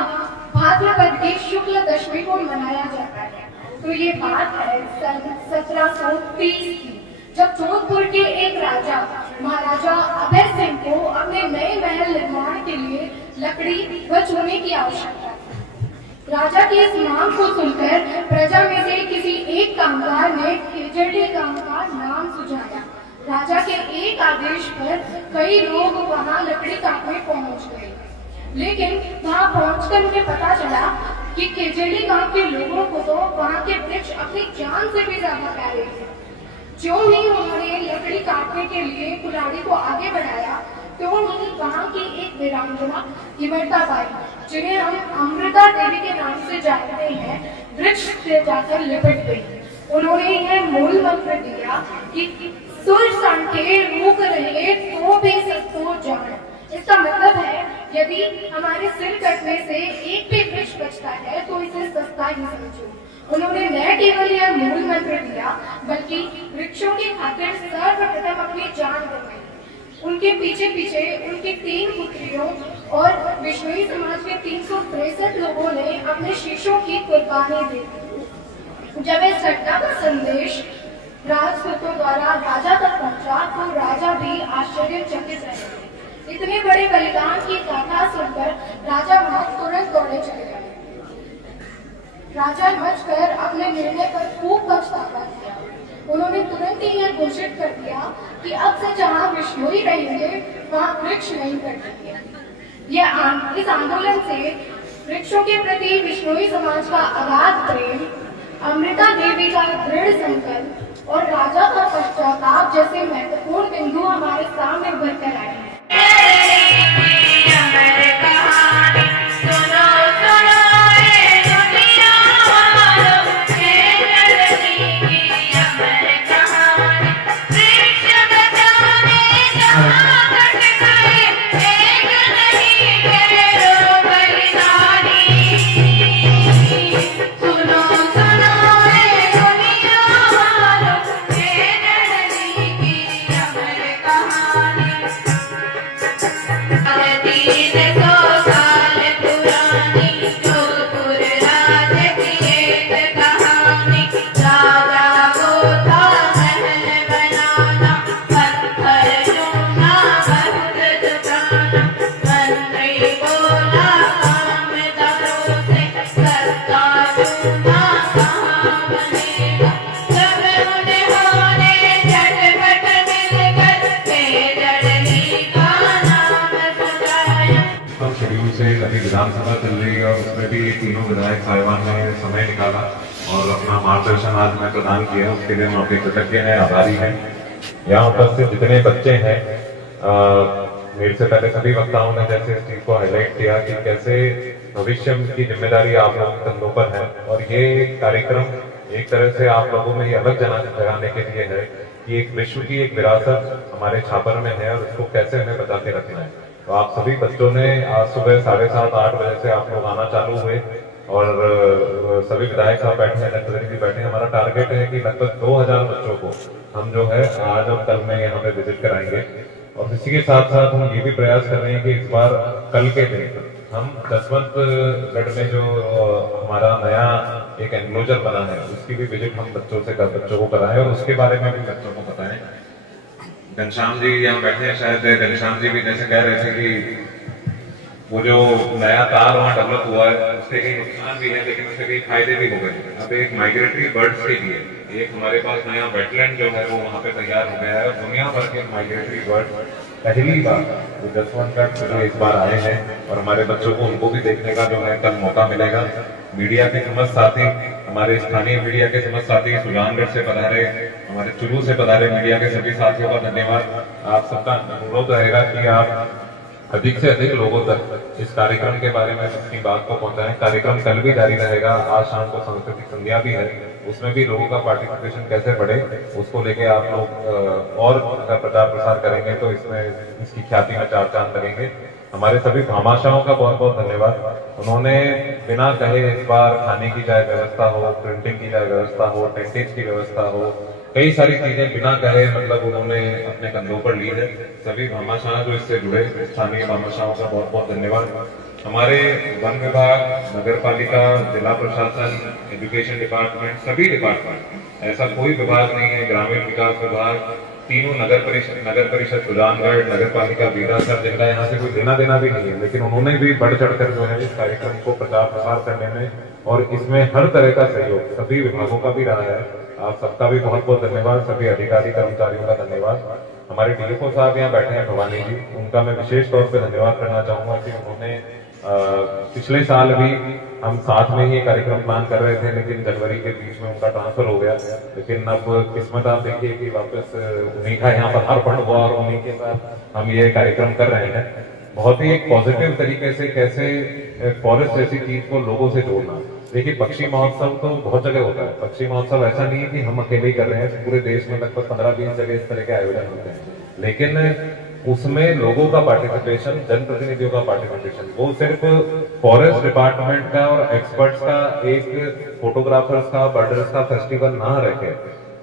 भाद्रपद की शुक्ल दशमी को मनाया जाता है। तो ये बात है सन 1730 की, जब जोधपुर के एक राजा महाराजा अभय सिंह को अपने नए महल निर्माण के लिए लकड़ी व चूने की आवश्यकता थी। राजा की इस मांग को सुनकर प्रजा में से किसी एक कामगार ने खेजड़ी गांव का नाम सुझाया। राजा के एक आदेश पर कई लोग वहां लकड़ी काटने पहुंच गए, लेकिन वहां पहुंचकर उन्हें पता चला कि खेजड़ी गांव के लोगों को तो वहां के वृक्ष अपनी जान से भी ज्यादा प्यारे थे। जो ही उन्होंने लकड़ी काटने के लिए कुल्हाड़ी को आगे बढ़ाया तो उन्होंने वहां की एक वीरांगना इमरता बाई, जिन्हें हम अमृता देवी के नाम से जानते हैं, वृक्ष से जाकर लिपट गई। उन्होंने यह मूल मंत्र दिया कि सुर सांके रूक रहे तो भी सस्तो जान। इसका मतलब है यदि हमारे सिर कटने से एक भी वृक्ष बचता है तो इसे सस्ता ही समझो। उन्होंने न केवल यह मूल मंत्र दिया बल्कि वृक्षों की खातिर सर्वप्रथम अपनी जान गंवाई। उनके पीछे पीछे उनकी 3 पुत्रियों और विश्नोई समाज के 363 लोगों ने अपने शीशों की कुर्बानी दी। जब इस घटना का संदेश राजपूतों द्वारा राजा तक पहुंचा तो राजा भी आश्चर्यचकित रहे। इतने बड़े बलिदान की गाथा सुनकर राजा वहां तुरंत दौड़े चले गए। राजा मचकर अपने निर्णय पर खूब पछतावा किया। उन्होंने तुरंत ही यह घोषित कर दिया कि अब से जहां विष्णुई रहेंगे वहां वृक्ष नहीं कटेंगे। इस आंदोलन से वृक्षों के प्रति विष्णुई समाज का अगाध प्रेम, अमृता देवी का दृढ़ संकल्प और राजा का पश्चाताप जैसे महत्वपूर्ण बिंदु हमारे सामने उभर कर आए हैं। से अभी विधानसभा चल रही है और उसमें भी तीनों विधायक साहिबान ने समय निकाला और अपना मार्गदर्शन आज में प्रदान किया, उसके लिए हम आपके कृतज्ञ हैं, आभारी हैं। यहाँ उपस्थित जितने बच्चे हैं, मेरे से पहले सभी वक्ताओं ने जैसे इस चीज को हाईलाइट किया कि कैसे भविष्य की जिम्मेदारी आप लोगों के कंधों पर है और ये कार्यक्रम एक तरह से आप लोगों में ये अलग जगाने के लिए है कि एक विश्व की एक विरासत हमारे छापर में है और उसको कैसे हमें बचा के रखना है। तो आप सभी बच्चों ने आज सुबह 7:30-8 बजे से आप लोग आना चालू हुए और सभी विधायक साहब बैठे हैं, जनप्रतिनिधि भी बैठे हैं। हमारा टारगेट है कि लगभग 2000 बच्चों को हम जो है आज और कल में यहाँ पे विजिट कराएंगे और इसी के साथ साथ हम ये भी प्रयास कर रहे हैं कि इस बार कल के दिन हम जसवंतगढ़ में जो हमारा नया एक एनक्लोजर बना है उसकी भी विजिट हम बच्चों को कराएं और उसके बारे में भी बच्चों को बताएं। घनश्याम जी यहाँ बैठे हैं, शायद घनश्याम जी भी जैसे कह रहे थे कि वो जो नया तार वहाँ डेवलप हुआ है उससे कई नुकसान भी है लेकिन उससे कई फायदे भी हो गए। अब एक माइग्रेटरी बर्ड्स के लिए एक हमारे पास नया वेटलैंड जो है वो वहाँ पे तैयार हो गया है और दुनिया भर के माइग्रेटरी बर्ड पहली बार जो जसवंतगढ़ जो इस बार आए हैं और हमारे बच्चों को उनको भी देखने का जो है कल मौका मिलेगा। मीडिया के समस्त साथी, हमारे स्थानीय मीडिया के समस्त साथी, सुजानगढ़ से पधारे, हमारे चुरू से पधारे मीडिया के सभी साथियों का धन्यवाद। आप सबका अनुरोध रहेगा कि आप अधिक से अधिक लोगों तक इस कार्यक्रम के बारे में अपनी बात को पहुंचाएं। कार्यक्रम कल भी जारी रहेगा, आज शाम को सांस्कृतिक संध्या भी है, उसमें भी लोगों का पार्टिसिपेशन कैसे बढ़े उसको लेके आप लोग और अगर प्रचार प्रसार करेंगे तो इसमें इसकी ख्याति में 4 चांद लगेंगे। हमारे सभी भामाशाहों का बहुत बहुत धन्यवाद। उन्होंने बिना कहे इस बार खाने की चाहे व्यवस्था हो, प्रिंटिंग की चाहे व्यवस्था हो, टेंटेज की व्यवस्था हो, कई सारी चीजें बिना कहे मतलब उन्होंने अपने कंधों पर ली है। सभी भामाशाह जो इससे जुड़े स्थानीय भामाशाहों का बहुत बहुत धन्यवाद। हमारे वन विभाग, नगर पालिका, जिला प्रशासन, एजुकेशन डिपार्टमेंट, सभी डिपार्टमेंट, ऐसा कोई विभाग नहीं है, ग्रामीण विकास विभाग, तीनों नगर परिषद सुजानगढ़, नगर पालिका बीरासर, जिनका यहाँ से कोई लेना देना भी नहीं है, लेकिन उन्होंने भी बढ़ चढ़कर जो है इस कार्यक्रम को प्रचार प्रसार करने में और इसमें हर तरह का सहयोग सभी विभागों का भी रहा है। आप सबका भी बहुत बहुत धन्यवाद। सभी अधिकारी कर्मचारियों का धन्यवाद। हमारे डीएफओ साहब यहाँ बैठे हैं भवानी जी, उनका मैं विशेष तौर पर धन्यवाद करना चाहूंगा कि उन्होंने पिछले साल भी हम साथ में ही कार्यक्रम प्लान कर रहे थे लेकिन जनवरी के बीच में उनका ट्रांसफर हो गया, लेकिन अब किस्मत आप देखिए कि वापस उन्हीं का यहाँ पर अर्पण हुआ और उन्हीं के साथ हम ये कार्यक्रम कर रहे हैं। बहुत ही एक पॉजिटिव तरीके से कैसे फॉरेस्ट जैसी चीज को लोगों से जोड़ना। देखिए पक्षी महोत्सव तो बहुत जगह होता है, पक्षी महोत्सव ऐसा नहीं है कि हम अकेले ही कर रहे हैं, पूरे देश में लगभग 15-20 जगह इस तरह के आयोजन होते हैं, लेकिन उसमें लोगों का पार्टिसिपेशन, जनप्रतिनिधियों का पार्टिसिपेशन, वो सिर्फ फॉरेस्ट डिपार्टमेंट का और एक्सपर्ट्स का, एक फोटोग्राफर्स का, बर्डर्स का फेस्टिवल ना रखे,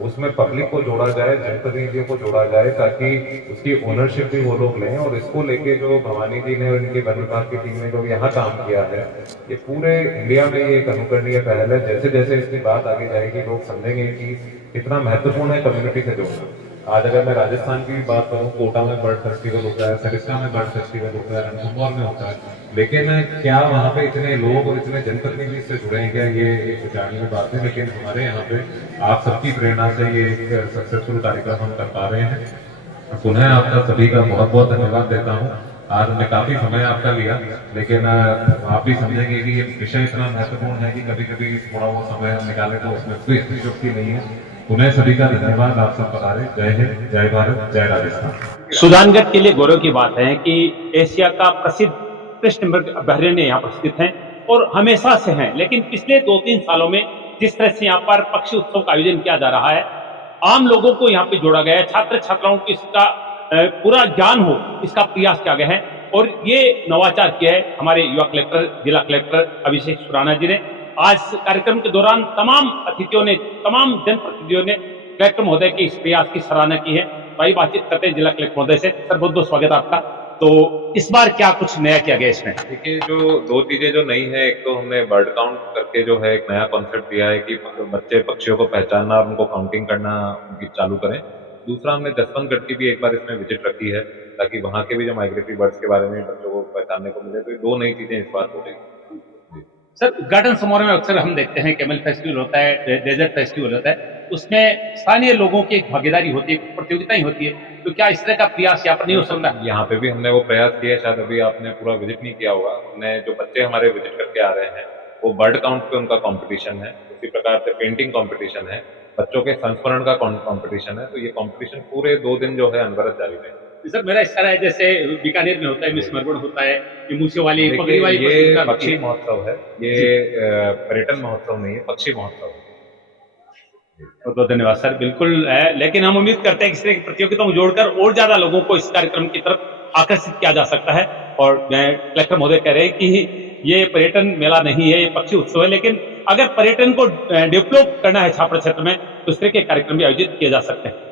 उसमें पब्लिक को जोड़ा जाए, जनप्रतिनिधियों को जोड़ा जाए ताकि उसकी ओनरशिप भी वो लोग लें। और इसको लेके जो भवानी जी ने और इनकी वन विभाग की टीम ने जो यहाँ काम किया है, ये पूरे इंडिया में ये एक अनुकरणीय पहल है। जैसे जैसे इसकी बात आगे जाएगी लोग समझेंगे कि कितना महत्वपूर्ण है कम्युनिटी से जोड़ना। आज अगर मैं राजस्थान की भी बात करूं, कोटा में बर्ड फेस्टिवल होता है, सरिस्का में बर्ड फेस्टिवल होता है, रणथंभौर में होता है, लेकिन क्या वहाँ पे इतने लोग और इतने जनप्रतिनिधि इससे जुड़े हैं क्या, ये एक विचारणीय बात है। लेकिन हमारे यहाँ पे आप सबकी प्रेरणा से ये एक सक्सेसफुल कार्यक्रम हम कर पा रहे हैं। पुनः आपका सभी का बहुत बहुत धन्यवाद देता हूँ। आज हमने काफी समय आपका लिया, लेकिन आप भी समझेंगे कि ये विषय इतना महत्वपूर्ण है कि कभी कभी थोड़ा वो समय हम निकाले तो उसमें कोई अतिशयोक्ति नहीं है। पुनः सभी का धन्यवाद। आप सब पधारे। जय हिंद, जय भारत, जय राजस्थान। सुजानगढ़ के लिए गौरव की बात है कि एशिया का प्रसिद्ध कृष्ण मृग अभयारण्य यहाँ पर स्थित है और हमेशा से है, लेकिन पिछले 2-3 सालों में जिस तरह से यहाँ पर पक्षी उत्सव का आयोजन किया जा रहा है, आम लोगों को यहाँ पे जोड़ा गया है, छात्र छात्राओं को इसका पूरा ज्ञान हो, इसका प्रयास किया गया है और ये नवाचार किया है हमारे युवा कलेक्टर, जिला कलेक्टर अभिषेक सुराना जी ने। आज कार्यक्रम के दौरान तमाम अतिथियों ने, तमाम जनप्रतिनिधियों ने कलेक्टर महोदय के इस प्रयास की सराहना की है। भाई बातचीत करते हैं जिला कलेक्टर महोदय से। सर बहुत बहुत स्वागत आपका। तो इस बार क्या कुछ नया किया गया इसमें? देखिए जो 2 चीजें जो नई है, एक तो हमने बर्ड काउंट करके जो है एक नया कॉन्सेप्ट दिया है कि बच्चे पक्षियों को पहचानना और उनको काउंटिंग करना उनकी चालू करें। दूसरा हमने जसवंतगढ़ की भी एक बार इसमें विजिट रखी है ताकि वहाँ के भी जो माइग्रेटरी बर्ड्स के बारे में बच्चों को पहचानने को मिले। तो 2 नई चीजें इस बार हो रही है। सर, उद्घाटन समारोह में अक्सर हम देखते हैं कैमल फेस्टिवल होता है, डेजर्ट फेस्टिवल होता है, उसमें स्थानीय लोगों की एक भागीदारी होती है, प्रतियोगिताएं होती है, तो क्या इस तरह का प्रयास यहाँ पर नहीं हो सकता? यहाँ पे भी हमने वो प्रयास किया, शायद अभी आपने पूरा विजिट नहीं किया होगा। हमने जो बच्चे हमारे विजिट करके आ रहे हैं वो बर्ड काउंट पे उनका कंपटीशन है, उसी प्रकार से पेंटिंग कंपटीशन है, बच्चों के संस्मरण का कंपटीशन है। तो ये कंपटीशन पूरे 2 दिन जो है अनवरत जारी रहेगा। सर, मेरा इस तरह है जैसे बीकानेर में होता है मिस मरबड़ होता है, ये मूछे वाली पगड़ी वाली ये पक्षी महोत्सव है, ये पर्यटन महोत्सव नहीं है, पक्षी महोत्सव है। बहुत बहुत धन्यवाद सर, बिल्कुल है, लेकिन हम उम्मीद करते हैं कि इस तरह की प्रतियोगिताओं को जोड़कर और ज्यादा लोगों को इस कार्यक्रम की तरफ आकर्षित किया जा सकता है। और कलेक्टर महोदय कह रहे हैं कि ये पर्यटन मेला नहीं है, ये पक्षी उत्सव है, लेकिन अगर पर्यटन को डेवलप करना है छापर क्षेत्र में तो इस तरह के कार्यक्रम भी आयोजित किए जा सकते हैं।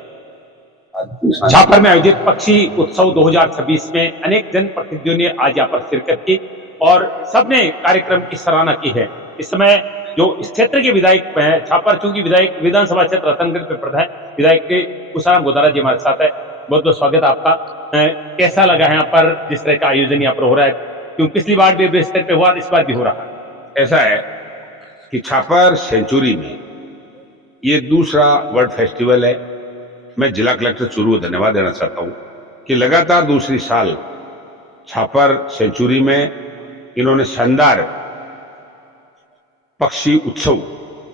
छापर में आयोजित पक्षी उत्सव 2026 में अनेक जनप्रतिनिधियों ने आज यहाँ पर शिरकत की और सबने कार्यक्रम की सराहना की है। इस समय जो इस क्षेत्र के विधायक हैं, छापर चूंकि विधायक विधानसभा क्षेत्र रतनगढ़ पे पड़ता है, विधायक के कुशाराम गोदारा जी हमारे साथ है। बहुत बहुत स्वागत आपका। कैसा लगा है यहाँ पर जिस तरह का आयोजन यहाँ पर हो रहा है, क्योंकि पिछली बार भी इस तरह पे हुआ, इस बार भी हो रहा है? ऐसा है कि छापर सेंचुरी में ये दूसरा वर्ल्ड फेस्टिवल है। मैं जिला कलेक्टर चूरू को धन्यवाद देना चाहता हूं कि लगातार दूसरी साल छापर सेंचुरी में इन्होंने शानदार पक्षी उत्सव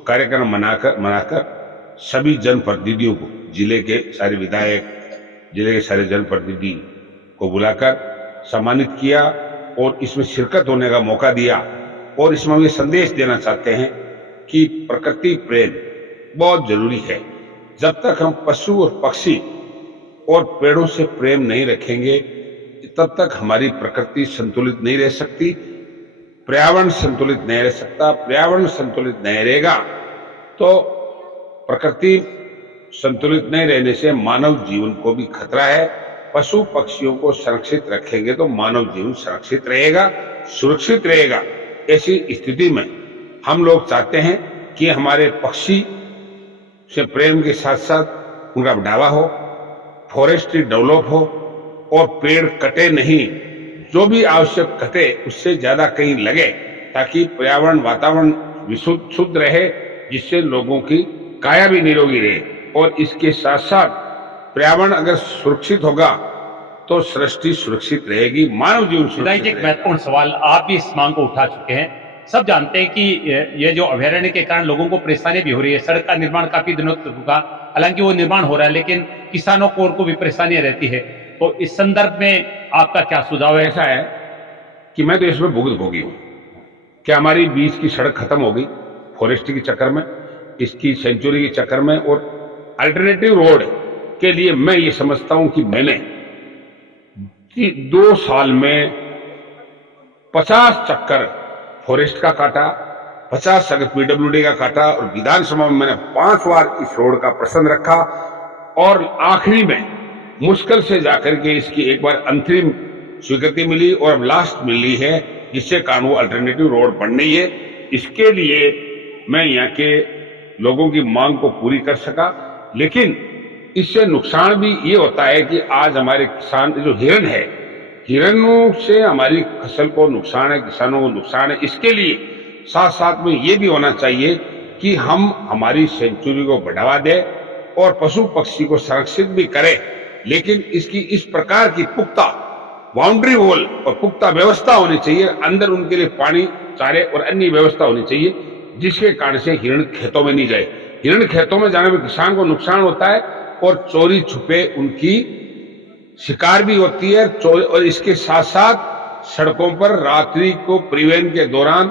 कार्यक्रम मनाकर सभी जनप्रतिनिधियों को, जिले के सारे विधायक, जिले के सारे जनप्रतिनिधि को बुलाकर सम्मानित किया और इसमें शिरकत होने का मौका दिया। और इसमें हम ये संदेश देना चाहते हैं कि प्रकृति प्रेम बहुत जरूरी है। जब तक हम पशु और पक्षी और पेड़ों से प्रेम नहीं रखेंगे तब तक हमारी प्रकृति संतुलित नहीं रह सकती, पर्यावरण संतुलित नहीं रह सकता। पर्यावरण संतुलित नहीं रहेगा तो प्रकृति संतुलित नहीं रहने से मानव जीवन को भी खतरा है। पशु पक्षियों को संरक्षित रखेंगे तो मानव जीवन सुरक्षित रहेगा, सुरक्षित रहेगा। ऐसी स्थिति में हम लोग चाहते हैं कि हमारे पक्षी से प्रेम के साथ साथ उनका बढ़ावा हो, फॉरेस्ट्री डेवलप हो और पेड़ कटे नहीं, जो भी आवश्यक कटे उससे ज्यादा कहीं लगे, ताकि पर्यावरण वातावरण शुद्ध रहे, जिससे लोगों की काया भी निरोगी रहे। और इसके साथ साथ पर्यावरण अगर सुरक्षित होगा तो सृष्टि सुरक्षित रहेगी, मानव जीवन सुरक्षित। एक महत्वपूर्ण सवाल, आप भी इस मांग को उठा चुके हैं। सब जानते हैं कि ये जो अभयारण्य के कारण लोगों को परेशानी भी हो रही है। सड़क का निर्माण काफी दिनों तक रुका, हालांकि वो निर्माण हो रहा है, लेकिन किसानों को भी परेशानियां रहती है। तो इस संदर्भ में आपका क्या सुझाव है? ऐसा है कि मैं तो इसमें भुगतभोगी हूं कि हमारी बीच की सड़क खत्म हो गई फॉरेस्ट्री के चक्कर में, इसकी सेंचुरी के चक्कर में। और अल्टरनेटिव रोड के लिए मैं ये समझता हूं कि मैंने 2 साल में 50 चक्कर फॉरेस्ट का काटा, 50 चक्कर पीडब्ल्यूडी का काटा और विधानसभा में मैंने 5 बार इस रोड का प्रश्न रखा और आखिरी में मुश्किल से जाकर के इसकी एक बार अंतरिम स्वीकृति मिली और अब लास्ट मिली है, जिससे कारण वो अल्टरनेटिव रोड बन रही है। इसके लिए मैं यहाँ के लोगों की मांग को पूरी कर सका, लेकिन इससे नुकसान भी ये होता है कि आज हमारे किसान जो हिरन है, हिरणों से हमारी फसल को नुकसान है, किसानों को नुकसान है। इसके लिए साथ साथ में ये भी होना चाहिए कि हम हमारी सेंचुरी को बढ़ावा दें और पशु पक्षी को संरक्षित भी करें, लेकिन इसकी इस प्रकार की पुख्ता बाउंड्री वॉल और पुख्ता व्यवस्था होनी चाहिए। अंदर उनके लिए पानी, चारे और अन्य व्यवस्था होनी चाहिए, जिसके कारण से हिरण खेतों में नहीं जाए। हिरण खेतों में जाने में किसान को नुकसान होता है और चोरी छुपे उनकी शिकार भी होती है। और इसके साथ साथ सड़कों पर रात्रि को परिवहन के दौरान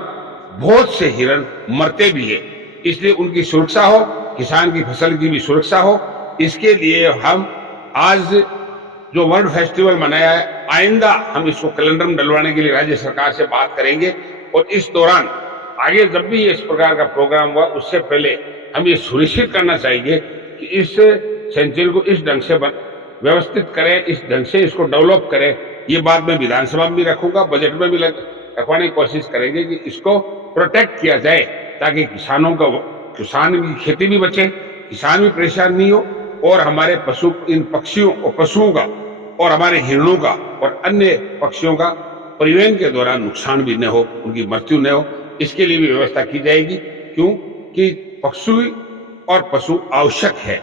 बहुत से हिरण मरते भी है। इसलिए उनकी सुरक्षा हो, किसान की फसल की भी सुरक्षा हो। इसके लिए हम आज जो वर्ल्ड फेस्टिवल मनाया है, आइंदा हम इसको कैलेंडर में डलवाने के लिए राज्य सरकार से बात करेंगे। और इस दौरान आगे जब भी इस प्रकार का प्रोग्राम हुआ, उससे पहले हम ये सुनिश्चित करना चाहिए कि इस सेंचुरी को इस ढंग से व्यवस्थित करें, इस ढंग से इसको डेवलप करें। ये बात मैं विधानसभा में भी रखूंगा, बजट में भी रखवाने की कोशिश करेंगे कि इसको प्रोटेक्ट किया जाए, ताकि किसानों का, किसान की खेती भी बचे, किसान भी परेशान नहीं हो और हमारे पशु, इन पक्षियों और पशुओं का और हमारे हिरणों का और अन्य पक्षियों का परिवहन के दौरान नुकसान भी न हो, उनकी मृत्यु न हो। इसके लिए भी व्यवस्था की जाएगी। क्यों कि पशु और पशु आवश्यक है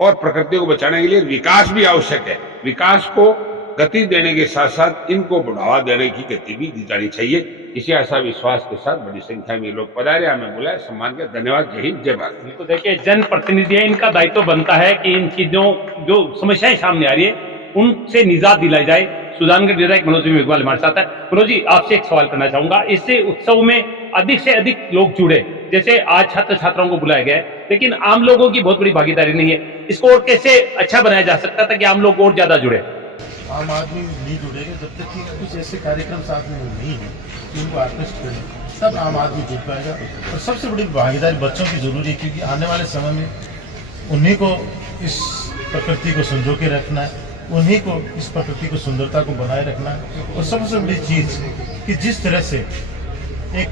और प्रकृति को बचाने के लिए विकास भी आवश्यक है। विकास को गति देने के साथ साथ इनको बढ़ावा देने की गति भी दी जानी चाहिए। इसी आशा विश्वास के साथ बड़ी संख्या में लोग पधारे, हमें बुलाए, सम्मान के धन्यवाद। जय हिंद, जय भारत। तो देखिए, जनप्रतिनिधि है, इनका दायित्व बनता है कि इन चीजों जो समस्याएं सामने आ रही है उनसे निजात दिलाई जाए। सुजानगढ़ विधायक मनोज मेघवाल हमारे साथ है। मनोज जी, आपसे एक सवाल करना चाहूंगा, इससे उत्सव में अधिक से अधिक लोग जुड़े, जैसे आज छात्र छात्राओं को बुलाया गया है, लेकिन आम लोगों की बहुत बड़ी भागीदारी नहीं है, इसको और कैसे अच्छा बनाया जा सकता था कि आम लोग और ज्यादा जुड़े? आम आदमी नहीं जुड़ेगा जब तक कि कुछ ऐसे कार्यक्रम साथ में नहीं है कि उनको आकृष्ट करें, तब आम आदमी जुड़ पाएगा। और सबसे बड़ी भागीदारी बच्चों की जरूरी है, क्योंकि आने वाले समय में उन्हीं को इस प्रकृति को संजो के रखना है, उन्हीं को इस प्रकृति को सुंदरता को बनाए रखना है। और सबसे बड़ी चीज कि जिस तरह से एक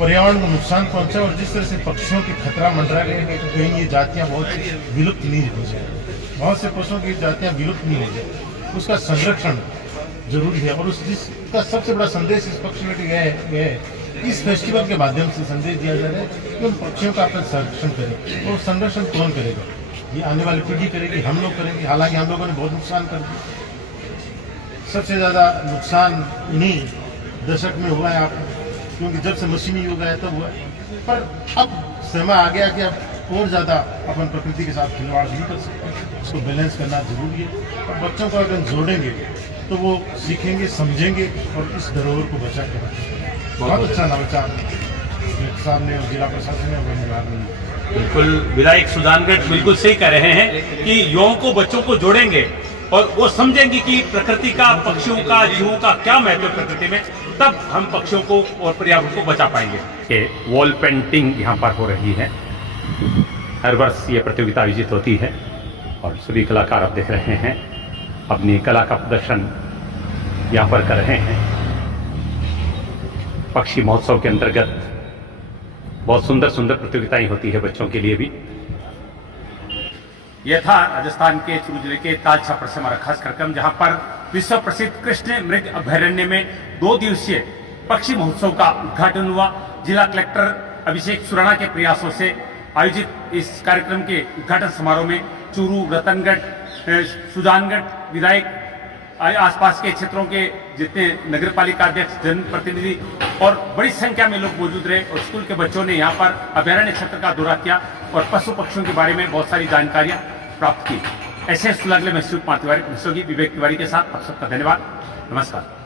पर्यावरण को नुकसान पहुंचा और जिस तरह से पक्षियों की खतरा मंडरा गया, कहीं ये जातियां बहुत विलुप्त नहीं हो जाए, बहुत से पशुओं की जातियां विलुप्त नहीं हो जाए, उसका संरक्षण जरूरी है। और उस जिसका सबसे बड़ा संदेश इस पक्ष में है, इस फेस्टिवल के माध्यम से संदेश दिया जा रहा है कि उन पक्षियों का अपन संरक्षण करें। और संरक्षण कौन करेगा? ये आने वाली पीढ़ी करेगी, हम लोग करेंगे। हालांकि हम लोगों ने बहुत नुकसान कर दिया, सबसे ज्यादा नुकसान इन्हीं दशक में हुआ है, क्योंकि जब से मशीनी युग आया तब हुआ। पर अब समय आ गया कि अब और ज्यादा अपन प्रकृति के साथ खिलवाड़ नहीं कर सकते, उसको बैलेंस करना जरूरी है। और बच्चों को अगर जोड़ेंगे तो वो सीखेंगे, समझेंगे और इस धरोहर को बचा के रखेंगे। बहुत अच्छा नवाचार साहब ने और जिला प्रशासन ने और वन विभाग ने। बिल्कुल, विधायक सुजानगढ़ बिल्कुल सही कह रहे हैं कि युवाओं को, बच्चों को जोड़ेंगे और वो समझेंगे कि प्रकृति का, पक्षियों का, जीवों का क्या महत्व है प्रकृति में, तब हम पक्षियों को और पर्यावरण को बचा पाएंगे। ये वॉल पेंटिंग यहाँ पर हो रही है, हर वर्ष ये प्रतियोगिता आयोजित होती है और सभी कलाकार आप देख रहे हैं अपनी कला का प्रदर्शन यहाँ पर कर रहे हैं। पक्षी महोत्सव के अंतर्गत बहुत सुंदर सुंदर प्रतियोगिताएं होती है बच्चों के लिए भी। यह था राजस्थान के चूरू जिले के ताल छापर से हमारा खास कार्यक्रम, जहां पर विश्व प्रसिद्ध कृष्ण मृग अभयारण्य में 2 दिवसीय पक्षी महोत्सव का उद्घाटन हुआ। जिला कलेक्टर अभिषेक सुराणा के प्रयासों से आयोजित इस कार्यक्रम के उद्घाटन समारोह में चूरू, रतनगढ़, सुजानगढ़ विधायक, आसपास के क्षेत्रों के जितने नगर पालिका अध्यक्ष, जनप्रतिनिधि और बड़ी संख्या में लोग मौजूद रहे और स्कूल के बच्चों ने यहाँ पर अभयारण्य क्षेत्र का दौरा किया और पशु पक्षियों के बारे में बहुत सारी जानकारियां प्राप्त की। ऐसे सुलगले में शिव पार्थिवारी, विवेक तिवारी के साथ आप सबका धन्यवाद, नमस्कार।